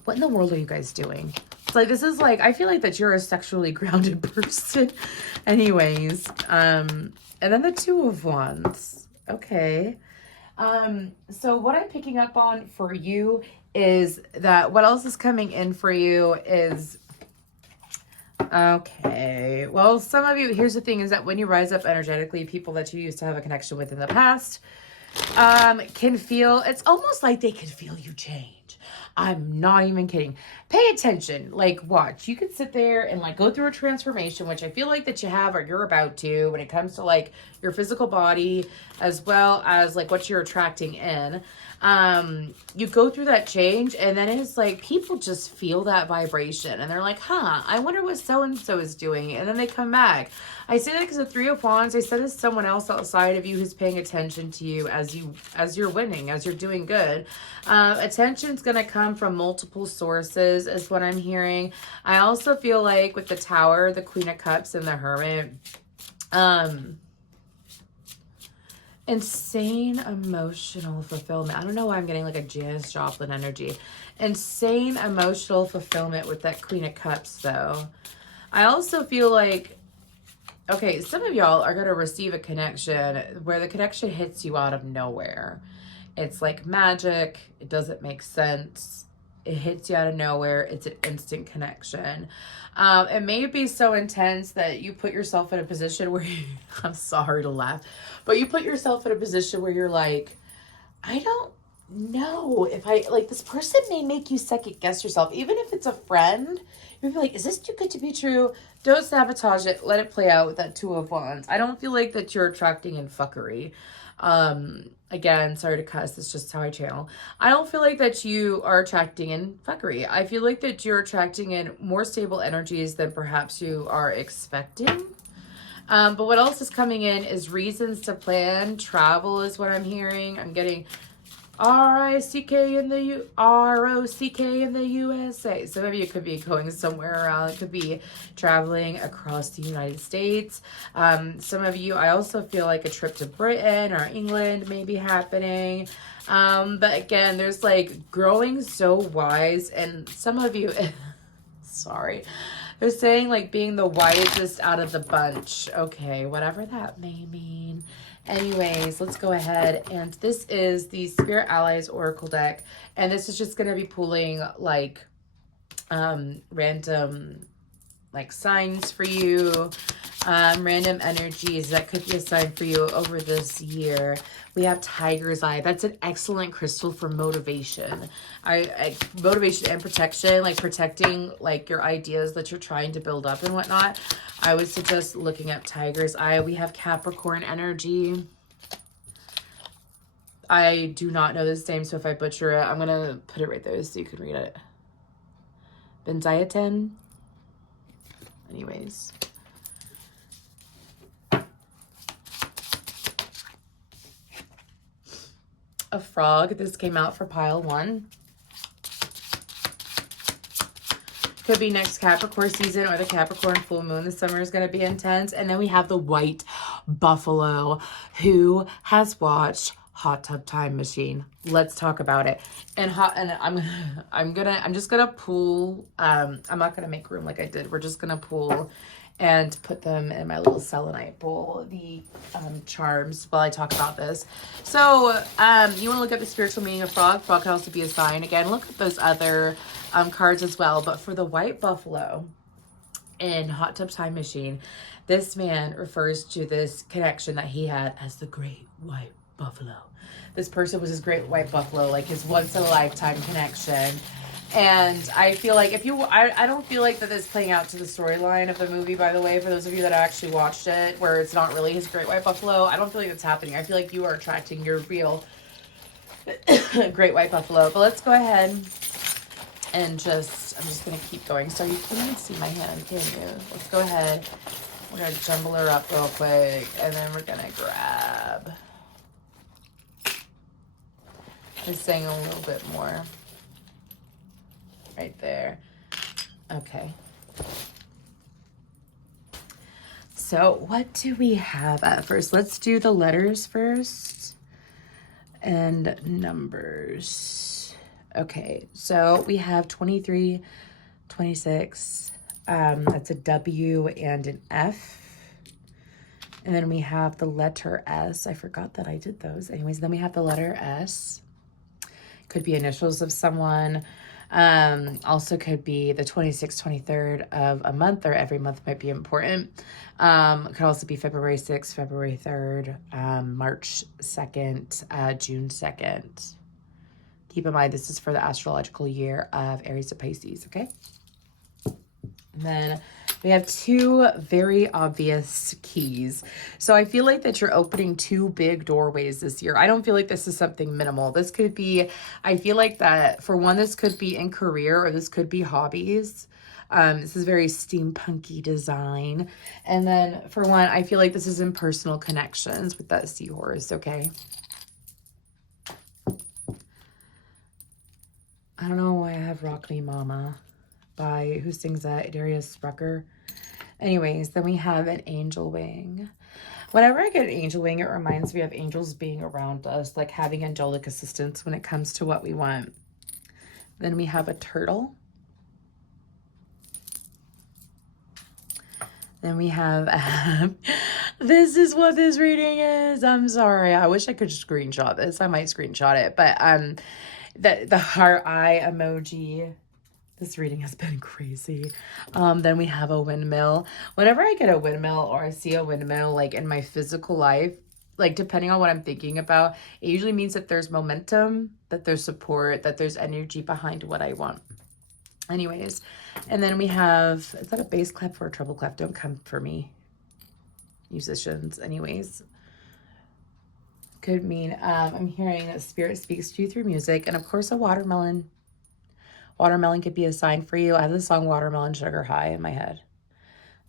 What in the world are you guys doing? It's like, this is like, I feel like that you're a sexually grounded person. Anyways, and then the 2 of Wands. Okay. So what I'm picking up on for you is that what else is coming in for you is... Okay, well, some of you, here's the thing, is that when you rise up energetically, people that you used to have a connection with in the past can feel, it's almost like they can feel you change. I'm not even kidding. Pay attention, like watch. You can sit there and like go through a transformation, which I feel like that you have or you're about to when it comes to like your physical body as well as like what you're attracting in. You go through that change, and then it's like people just feel that vibration, and they're like, huh, I wonder what so-and-so is doing, and then they come back. I say that because the Three of Wands, I said it's someone else outside of you who's paying attention to you as you're winning, as you're doing good. Attention's going to come from multiple sources is what I'm hearing. I also feel like with the Tower, the Queen of Cups, and the Hermit, insane emotional fulfillment. I don't know why I'm getting like a Janis Joplin energy. Insane emotional fulfillment with that Queen of Cups, though. I also feel like, okay, some of y'all are going to receive a connection where the connection hits you out of nowhere. It's like magic. It doesn't make sense. It hits you out of nowhere. It's an instant connection. It may be so intense that you put yourself in a position where I'm sorry to laugh, but you put yourself in a position where you're like, I don't know if this person may make you second guess yourself. Even if it's a friend, you'd be like, is this too good to be true? Don't sabotage it. Let it play out with that Two of Wands. I don't feel like that you're attracting in fuckery. Again, sorry to cuss. It's just how I channel. I don't feel like that you are attracting in fuckery. I feel like that you're attracting in more stable energies than perhaps you are expecting. But what else is coming in is reasons to plan. Travel is what I'm hearing. I'm getting R-I-C-K in the R-O-C-K in the USA. Some of you could be going somewhere around. It could be traveling across the United States. Some of you, I also feel like a trip to Britain or England may be happening. But again, there's like growing so wise, and some of you, sorry, they're saying like being the wisest out of the bunch. Okay, whatever that may mean. Anyways, let's go ahead. And this is the Spirit Allies Oracle deck. And this is just going to be pulling like random like signs for you, random energies that could be a sign for you over this year. We have Tiger's Eye. That's an excellent crystal for motivation. Motivation and protection, like protecting like your ideas that you're trying to build up and whatnot. I would suggest looking up Tiger's Eye. We have Capricorn energy. I do not know this name, so if I butcher it, I'm going to put it right there so you can read it. Benziatin. Anyways. A frog. This came out for pile 1. Could be next Capricorn season or the Capricorn full moon. The summer is going to be intense. And then we have the white buffalo. Who has watched Hot Tub Time Machine? Let's talk about it. And I'm just gonna pull. I'm not gonna make room like I did. We're just gonna pull and put them in my little selenite bowl, the charms, while I talk about this. So you want to look at the spiritual meaning of frog. Frog can also be a sign. Again, look at those other cards as well. But for the white buffalo in Hot Tub Time Machine, this man refers to this connection that he had as the great white buffalo. This person was his great white buffalo, like his once in a lifetime connection. And I feel like I don't feel like that is playing out to the storyline of the movie, by the way, for those of you that actually watched it, where it's not really his great white buffalo. I don't feel like that's happening. I feel like you are attracting your real great white buffalo. But let's go ahead and I'm just going to keep going. So you can't even see my hand, can you? Let's go ahead. We're going to jumble her up real quick, and then we're going to grab. Just saying a little bit more. Right there. Okay. So what do we have at first? Let's do the letters first. And numbers. Okay, so we have 23, 26. That's a W and an F. And then we have the letter S. I forgot that I did those. Anyways, then we have the letter S. Could be initials of someone. Also could be the 26th, 23rd of a month, or every month might be important. Could also be February 6th, February 3rd, March 2nd, June 2nd. Keep in mind, this is for the astrological year of Aries to Pisces, okay? And then We have two very obvious keys. So I feel like that you're opening two big doorways this year. I don't feel like this is something minimal. This could be, I feel like that for one, this could be in career or this could be hobbies. This is very steampunky design. And then for one, I feel like this is in personal connections with that seahorse, okay? I don't know why I have Rock Me Mama by, who sings that? Darius Rucker. Anyways, then we have an angel wing. Whenever I get an angel wing, it reminds me of angels being around us, like having angelic assistance when it comes to what we want. Then we have a turtle. Then we have, this is what this reading is. I'm sorry. I wish I could screenshot this. I might screenshot it. But the heart eye emoji. This reading has been crazy. Then we have a windmill. Whenever I get a windmill or I see a windmill, like in my physical life, like depending on what I'm thinking about, it usually means that there's momentum, that there's support, that there's energy behind what I want. Anyways, and then we have, is that a bass clap or a treble clap? Don't come for me, musicians. Anyways, could mean I'm hearing that spirit speaks to you through music, and of course a watermelon. Watermelon could be a sign for you. I have the song Watermelon Sugar High in my head.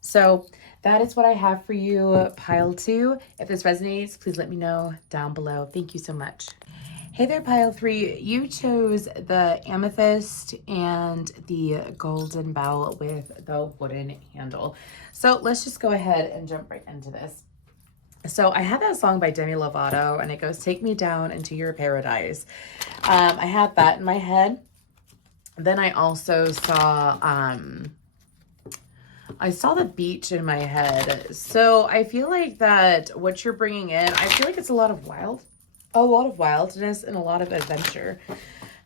So that is what I have for you, pile 2. If this resonates, please let me know down below. Thank you so much. Hey there, pile 3. You chose the amethyst and the golden bell with the wooden handle. So let's just go ahead and jump right into this. So I had that song by Demi Lovato, and it goes, "Take me down into your paradise." I had that in my head. Then I also saw, I saw the beach in my head. So I feel like that what you're bringing in, I feel like it's a lot of wildness and a lot of adventure.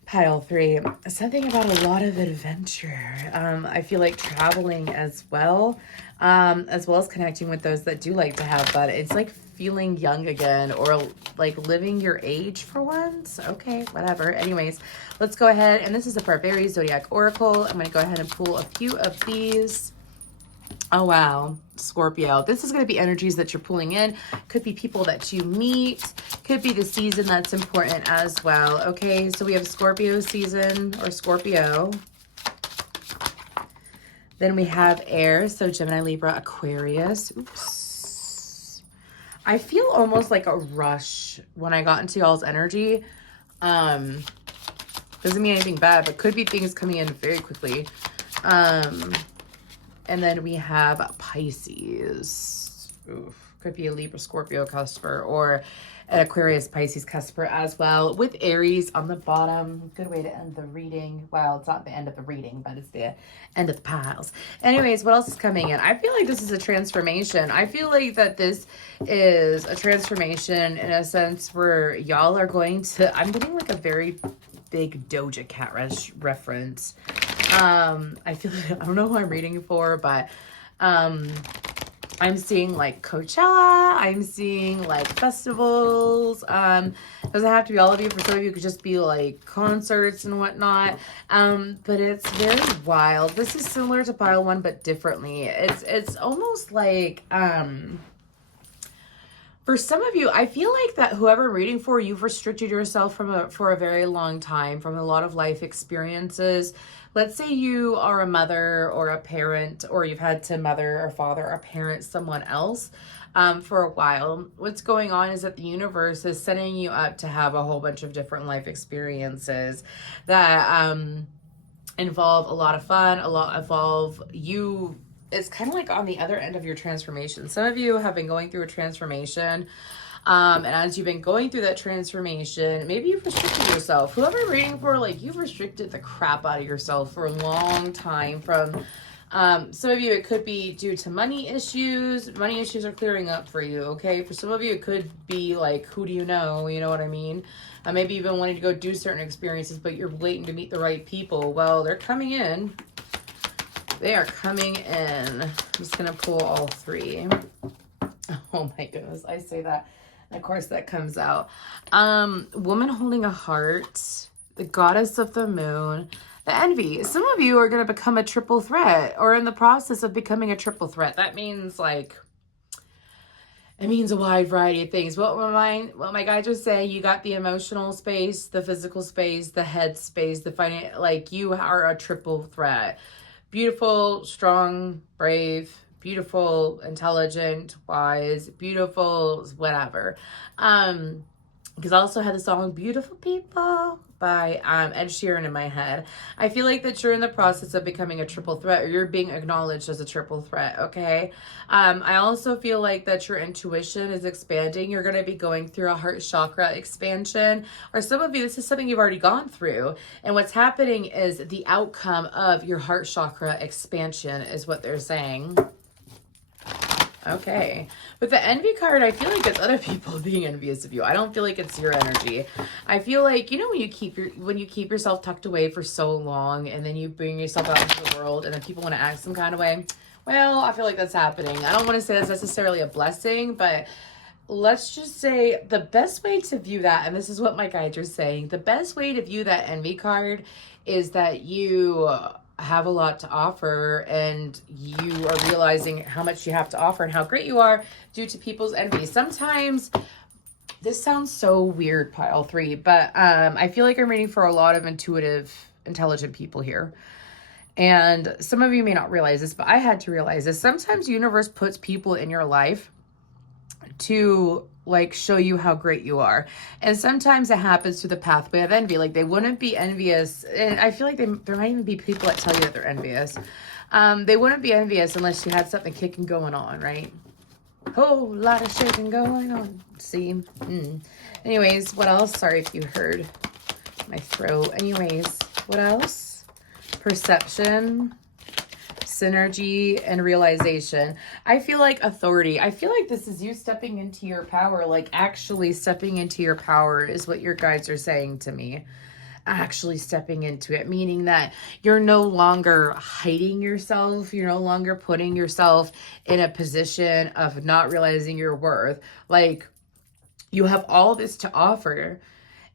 Pile 3, something about a lot of adventure. I feel like traveling as well as connecting with those that do like to have fun. It's like feeling young again, or like living your age for once. Okay, whatever. Anyways, let's go ahead. And this is a Barbary Zodiac Oracle. I'm going to go ahead and pull a few of these. Oh, wow. Scorpio. This is going to be energies that you're pulling in. Could be people that you meet. Could be the season that's important as well. Okay, so we have Scorpio season or Scorpio. Then we have air. So Gemini, Libra, Aquarius. Oops. I feel almost like a rush when I got into y'all's energy. Doesn't mean anything bad, but could be things coming in very quickly. And then we have Pisces. Oof. Could be a Libra, Scorpio cusper, or an Aquarius, Pisces cusper as well, with Aries on the bottom. Good way to end the reading. Well, it's not the end of the reading, but it's the end of the piles. Anyways, what else is coming in? I feel like this is a transformation. I feel like that this is a transformation in a sense where y'all are going to, I'm getting like a very big Doja Cat reference. I feel like, I don't know who I'm reading for, but I'm seeing like Coachella, I'm seeing like festivals. Doesn't have to be all of you. For some of you, it could just be like concerts and whatnot. But it's very wild. This is similar to pile 1, but differently. It's almost like for some of you, I feel like that whoever I'm reading for, you've restricted yourself for a very long time from a lot of life experiences. Let's say you are a mother or a parent, or you've had to mother or father or parent someone else for a while. What's going on is that the universe is setting you up to have a whole bunch of different life experiences that involve a lot of fun, involve you. It's kind of like on the other end of your transformation. Some of you have been going through a transformation. And as you've been going through that transformation, maybe you've restricted yourself. Whoever you're reading for, like, you've restricted the crap out of yourself for a long time. From some of you, it could be due to money issues. Money issues are clearing up for you, okay? For some of you, it could be like, who do you know? You know what I mean? Maybe you've been wanting to go do certain experiences, but you're waiting to meet the right people. Well, they're coming in. They are coming in. I'm just going to pull all 3. Oh my goodness, I say that. And of course that comes out. Woman holding a heart. the goddess of the moon, the envy. Some of you are going to become a triple threat or in the process of becoming a triple threat. That means like, it means a wide variety of things. What my guides are saying, you got the emotional space, the physical space, the head space, the financial, like you are a triple threat. Beautiful, strong, brave, beautiful, intelligent, wise, beautiful, whatever. Because I also had the song Beautiful People by Ed Sheeran in my head. I feel like that you're in the process of becoming a triple threat, or you're being acknowledged as a triple threat, okay? I also feel like that your intuition is expanding. You're going to be going through a heart chakra expansion, or some of you, this is something you've already gone through. And what's happening is the outcome of your heart chakra expansion is what they're saying. Okay. With the envy card, I feel like it's other people being envious of you. I don't feel like it's your energy. I feel like, you know, when you keep yourself tucked away for so long and then you bring yourself out into the world and then people want to act some kind of way. Well, I feel like that's happening. I don't want to say that's necessarily a blessing, but let's just say the best way to view that, and this is what my guides are saying, the best way to view that envy card is that you have a lot to offer and you are realizing how much you have to offer and how great you are due to people's envy. Sometimes this sounds so weird, pile 3, but I feel like I'm reading for a lot of intuitive, intelligent people here. And some of you may not realize this, but I had to realize this. Sometimes the universe puts people in your life to like show you how great you are. And sometimes it happens through the pathway of envy. Like they wouldn't be envious. And I feel like there might even be people that tell you that they're envious. They wouldn't be envious unless you had something kicking going on, right? Whole lot of shaking going on. See? Anyways, what else? Sorry if you heard my throat. Anyways, what else? Perception, synergy, and realization. I feel like authority. I feel like this is you stepping into your power, like actually stepping into your power is what your guides are saying to me. Actually stepping into it, meaning that you're no longer hiding yourself. You're no longer putting yourself in a position of not realizing your worth. Like you have all this to offer.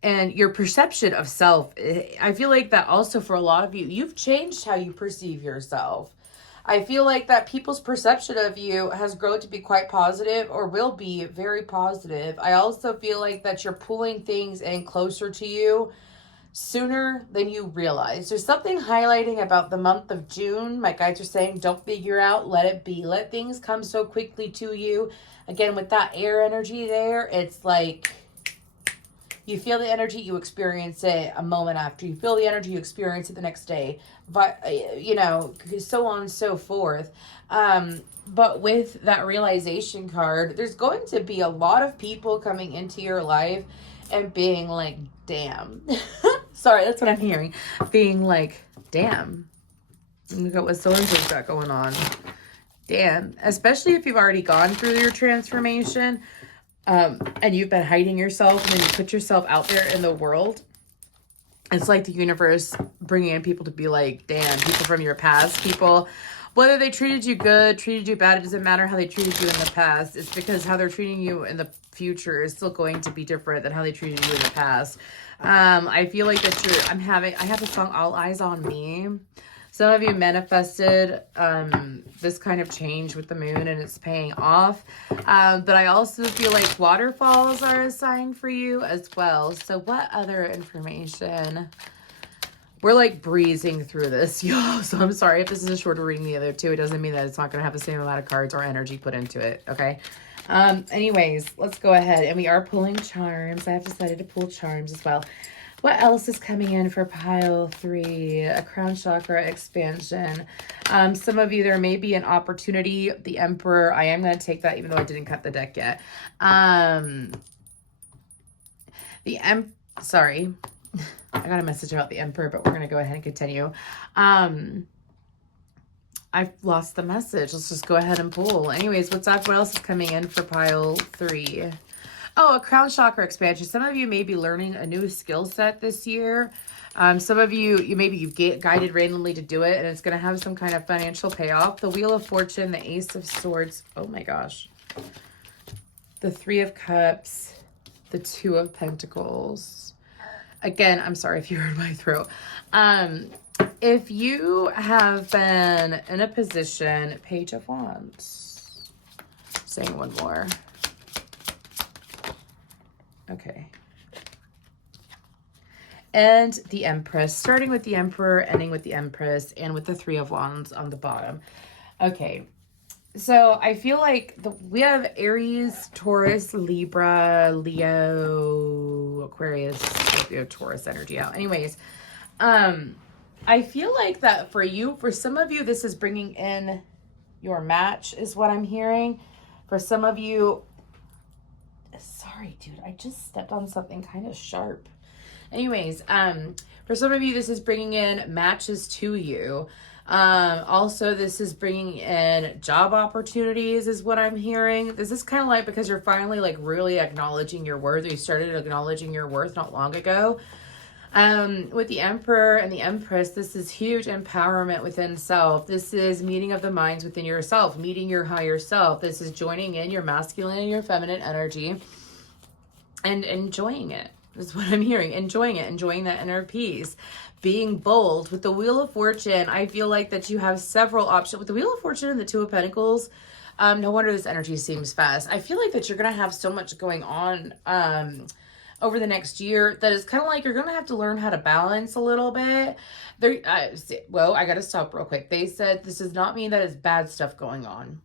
And your perception of self, I feel like that also for a lot of you, you've changed how you perceive yourself. I feel like that people's perception of you has grown to be quite positive or will be very positive. I also feel like that you're pulling things in closer to you sooner than you realize. There's something highlighting about the month of June. My guides are saying, don't figure out, let it be. Let things come so quickly to you. Again, with that air energy there, it's like you feel the energy, you experience it a moment after. You feel the energy, you experience it the next day. But, you know, so on and so forth. But with that realization card, there's going to be a lot of people coming into your life and being like, damn. Sorry, that's what I'm hearing. Being like, damn. Look at what so-and-so's got going on. Damn. Especially if you've already gone through your transformation. And you've been hiding yourself and then you put yourself out there in the world. It's like the universe bringing in people to be like, damn, people from your past, people, whether they treated you good, treated you bad, it doesn't matter how they treated you in the past. It's because how they're treating you in the future is still going to be different than how they treated you in the past. I feel like that I have the song All Eyes on Me. Some of you manifested this kind of change with the moon and it's paying off. But I also feel like waterfalls are a sign for you as well. So what other information? We're like breezing through this, y'all. So I'm sorry if this is a shorter reading than the other two. It doesn't mean that it's not going to have the same amount of cards or energy put into it, okay? Anyways, let's go ahead. And we are pulling charms. I have decided to pull charms as well. What else is coming in for pile 3? A crown chakra expansion. Some of you, there may be an opportunity. The Emperor. I am going to take that even though I didn't cut the deck yet. Sorry. I got a message about the Emperor, but we're going to go ahead and continue. I've lost the message. Let's just go ahead and pull. Anyways, what's up? What else is coming in for pile 3? Oh, a crown chakra expansion. Some of you may be learning a new skill set this year. Some of you maybe you've guided randomly to do it and it's going to have some kind of financial payoff. The Wheel of Fortune, the Ace of Swords. Oh my gosh. The 3 of Cups, the 2 of Pentacles. Again, I'm sorry if you heard my throat. If you have been in a position, Page of Wands, saying one more. Okay. And the Empress, starting with the Emperor, ending with the Empress, and with the Three of Wands on the bottom. Okay. So I feel like we have Aries, Taurus, Libra, Leo, Aquarius, Scorpio, Taurus energy out. Anyways, I feel like that for some of you, this is bringing in your match is what I'm hearing. For some of you, sorry, dude, I just stepped on something kind of sharp. Anyways, for some of you, this is bringing in matches to you. Also, this is bringing in job opportunities is what I'm hearing. This is kind of like because you're finally like really acknowledging your worth. You started acknowledging your worth not long ago. With the Emperor and the Empress, this is huge empowerment within self. This is meeting of the minds within yourself, meeting your higher self. This is joining in your masculine and your feminine energy and enjoying it. Is what I'm hearing. Enjoying it, enjoying that inner peace, being bold. With the Wheel of Fortune, I feel like that you have several options. With the Wheel of Fortune and the Two of Pentacles, no wonder this energy seems fast. I feel like that you're going to have so much going on over the next year that is kind of like you're going to have to learn how to balance a little bit. Well, I got to stop real quick. They said this does not mean that it's bad stuff going on.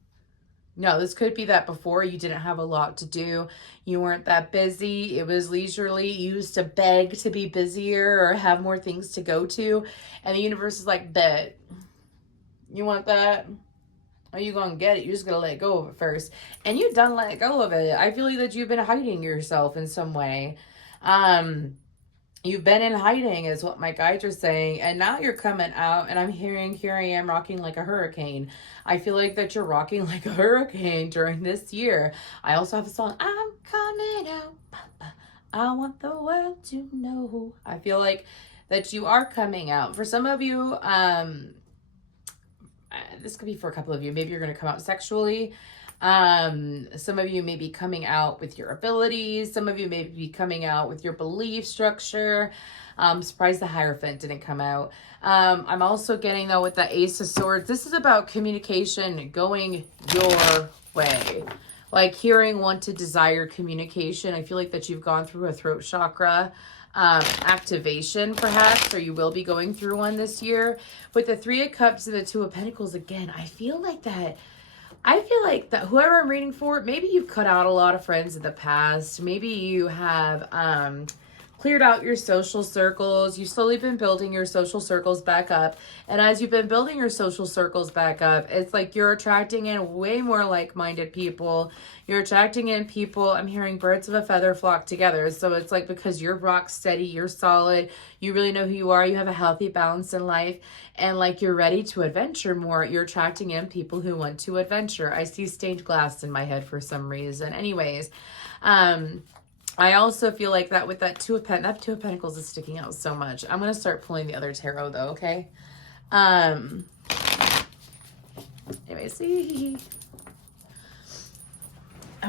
No, this could be that before you didn't have a lot to do. You weren't that busy. It was leisurely. You used to beg to be busier or have more things to go to. And the universe is like, bet. You want that? Are you going to get it? You're just going to let go of it first. And you done let go of it. I feel like that you've been hiding yourself in some way. You've been in hiding is what my guides are saying. And now you're coming out and I'm hearing, here I am rocking like a hurricane. I feel like that you're rocking like a hurricane during this year. I also have a song, I'm coming out. I want the world to know. I feel like that you are coming out. For some of you, this could be for a couple of you. Maybe you're going to come out sexually. Some of you may be coming out with your abilities. Some of you may be coming out with your belief structure. I'm surprised the Hierophant didn't come out. I'm also getting though with the Ace of Swords, this is about communication going your way. Like hearing, want to desire communication. I feel like that you've gone through a throat chakra activation perhaps, or you will be going through one this year. With the Three of Cups and the Two of Pentacles, again, I feel like that whoever I'm reading for, maybe you've cut out a lot of friends in the past. Maybe you have cleared out your social circles. You've slowly been building your social circles back up. And as you've been building your social circles back up, it's like you're attracting in way more like-minded people. You're attracting in people, I'm hearing birds of a feather flock together. So it's like because you're rock steady, you're solid, you really know who you are, you have a healthy balance in life, and like you're ready to adventure more, you're attracting in people who want to adventure. I see stained glass in my head for some reason. Anyways, I also feel like that with that Two of Pentacles is sticking out so much. I'm going to start pulling the other tarot though, okay? Anyway, see.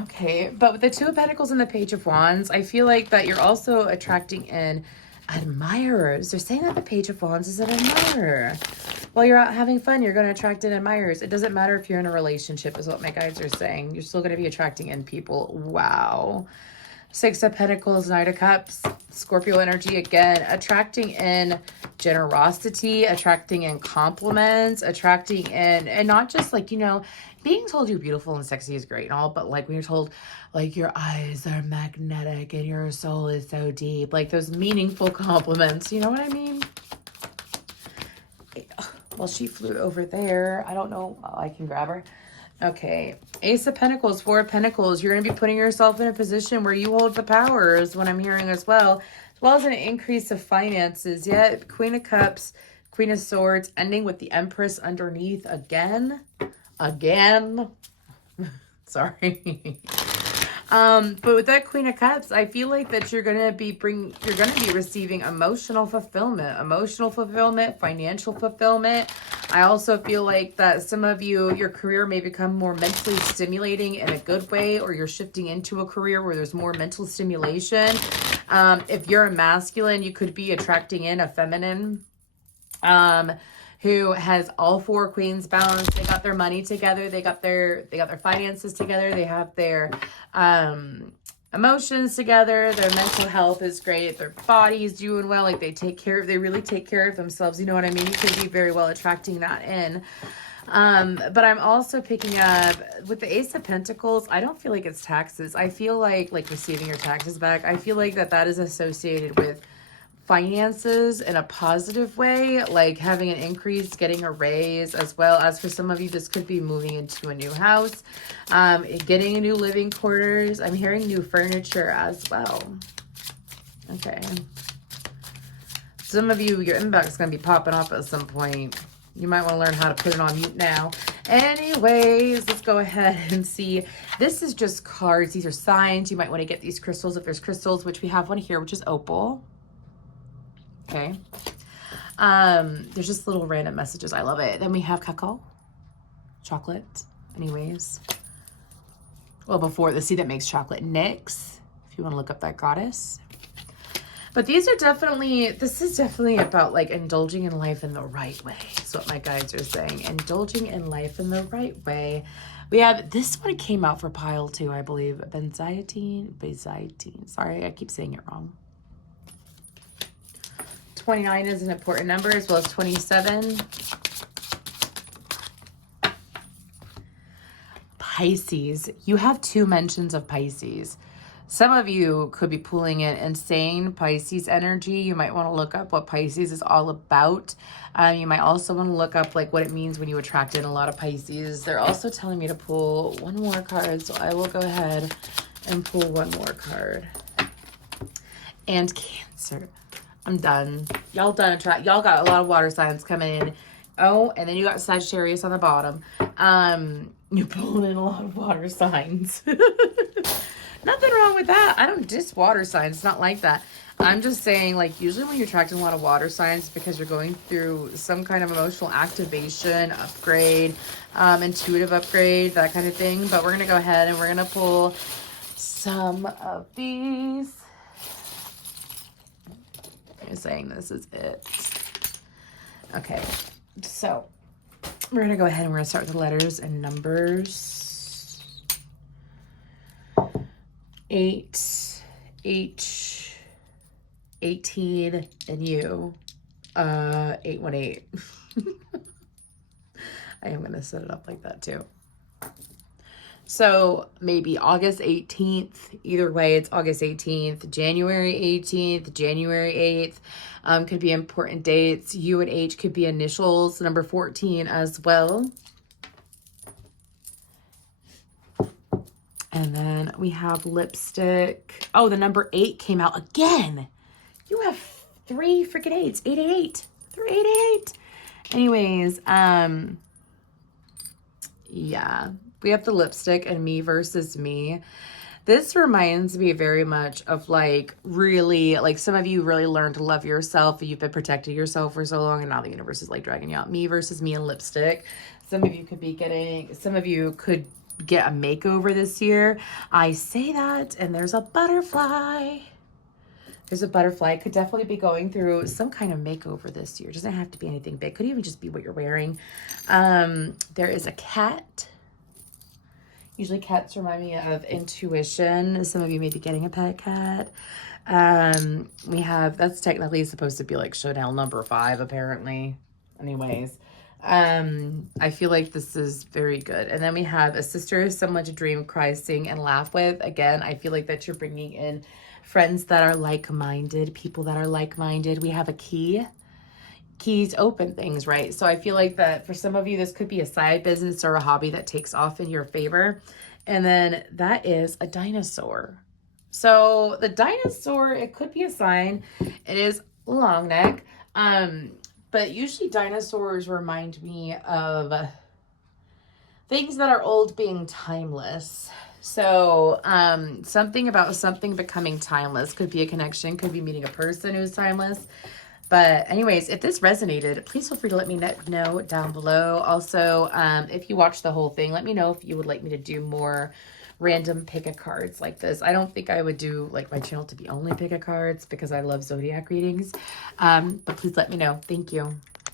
Okay, but with the Two of Pentacles and the Page of Wands, I feel like that you're also attracting in admirers. They're saying that the Page of Wands is an admirer. While you're out having fun, you're going to attract in admirers. It doesn't matter if you're in a relationship is what my guides are saying. You're still going to be attracting in people. Wow. Six of Pentacles, Knight of Cups, Scorpio energy again, attracting in generosity, attracting in compliments, attracting in, and not just like, you know, being told you're beautiful and sexy is great and all, but like when you're told like your eyes are magnetic and your soul is so deep, like those meaningful compliments, you know what I mean? Well, she flew over there. I don't know. I can grab her. Okay, Ace of Pentacles, Four of Pentacles. You're going to be putting yourself in a position where you hold the power is what I'm hearing as well as an increase of finances. Yet, Queen of Cups, Queen of Swords, ending with the Empress underneath again. Sorry. But with that Queen of Cups, I feel like that you're going to be receiving emotional fulfillment, financial fulfillment. I also feel like that some of you, your career may become more mentally stimulating in a good way, or you're shifting into a career where there's more mental stimulation. If you're a masculine, you could be attracting in a feminine who has all four queens balanced. They got their money together. They got their finances together. They have their emotions together. Their mental health is great. Their body is doing well. Like they really take care of themselves. You know what I mean? You could be very well attracting that in. But I'm also picking up with the Ace of Pentacles. I don't feel like it's taxes. I feel like receiving your taxes back. I feel like that is associated with finances in a positive way, like having an increase, getting a raise, as well as for some of you, this could be moving into a new house, getting a new living quarters. I'm hearing new furniture as well. Okay. Some of you, your inbox is going to be popping off at some point. You might want to learn how to put it on mute now. Anyways, let's go ahead and see. This is just cards. These are signs. You might want to get these crystals if there's crystals, which we have one here, which is opal. Okay. There's just little random messages. I love it. Then we have cacao, chocolate. Anyways. Well, before the sea that makes chocolate, Nyx, if you want to look up that goddess. But these are this is definitely about like indulging in life in the right way. That's what my guides are saying. Indulging in life in the right way. We have, this one came out for pile 2, I believe. Benzaitine. Sorry, I keep saying it wrong. 29 is an important number, as well as 27. Pisces. You have 2 mentions of Pisces. Some of you could be pulling in insane Pisces energy. You might want to look up what Pisces is all about. You might also want to look up like what it means when you attract in a lot of Pisces. They're also telling me to pull one more card, so I will go ahead and pull one more card. And Cancer. I'm done. Y'all done. Y'all got a lot of water signs coming in. Oh, and then you got Sagittarius on the bottom. You're pulling in a lot of water signs. Nothing wrong with that. I don't diss water signs. It's not like that. I'm just saying, like, usually when you're attracting a lot of water signs, because you're going through some kind of emotional activation, upgrade, intuitive upgrade, that kind of thing. But we're going to go ahead and we're going to pull some of these. You're saying this is it. Okay. So we're going to go ahead and we're going to start with the letters and numbers. 8, H, 18, and you, 818. I am going to set it up like that too. So maybe August 18th, either way, it's August 18th, January 18th, January 8th, could be important dates. U and H could be initials, number 14 as well. And then we have lipstick. Oh, the number 8 came out again. You have 3 freaking 8s. 888. 388. Anyways, yeah. We have the lipstick and me versus me. This reminds me very much of like really, like some of you really learned to love yourself. You've been protecting yourself for so long and now the universe is like dragging you out. Me versus me and lipstick. Some of you could get a makeover this year. I say that and there's a butterfly. There's a butterfly. Could definitely be going through some kind of makeover this year. Doesn't have to be anything big. Could even just be what you're wearing. There is a cat. Usually cats remind me of intuition. Some of you may be getting a pet cat. We have, that's technically supposed to be like Chanel number 5 apparently. Anyways, I feel like this is very good. And then we have a sister, someone to dream, cry, sing, and laugh with. Again, I feel like that you're bringing in friends that are like-minded, people that are like-minded. We have a key. Keys open things, right? So I feel like that for some of you, this could be a side business or a hobby that takes off in your favor. And then that is a dinosaur. So the dinosaur, it could be a sign. It is long neck. But usually dinosaurs remind me of things that are old being timeless. So something about something becoming timeless could be a connection, could be meeting a person who's timeless. But anyways, if this resonated, please feel free to let me know down below. Also, if you watched the whole thing, let me know if you would like me to do more random Pickacards like this. I don't think I would do like my channel to be only Pickacards because I love zodiac readings. But please let me know. Thank you.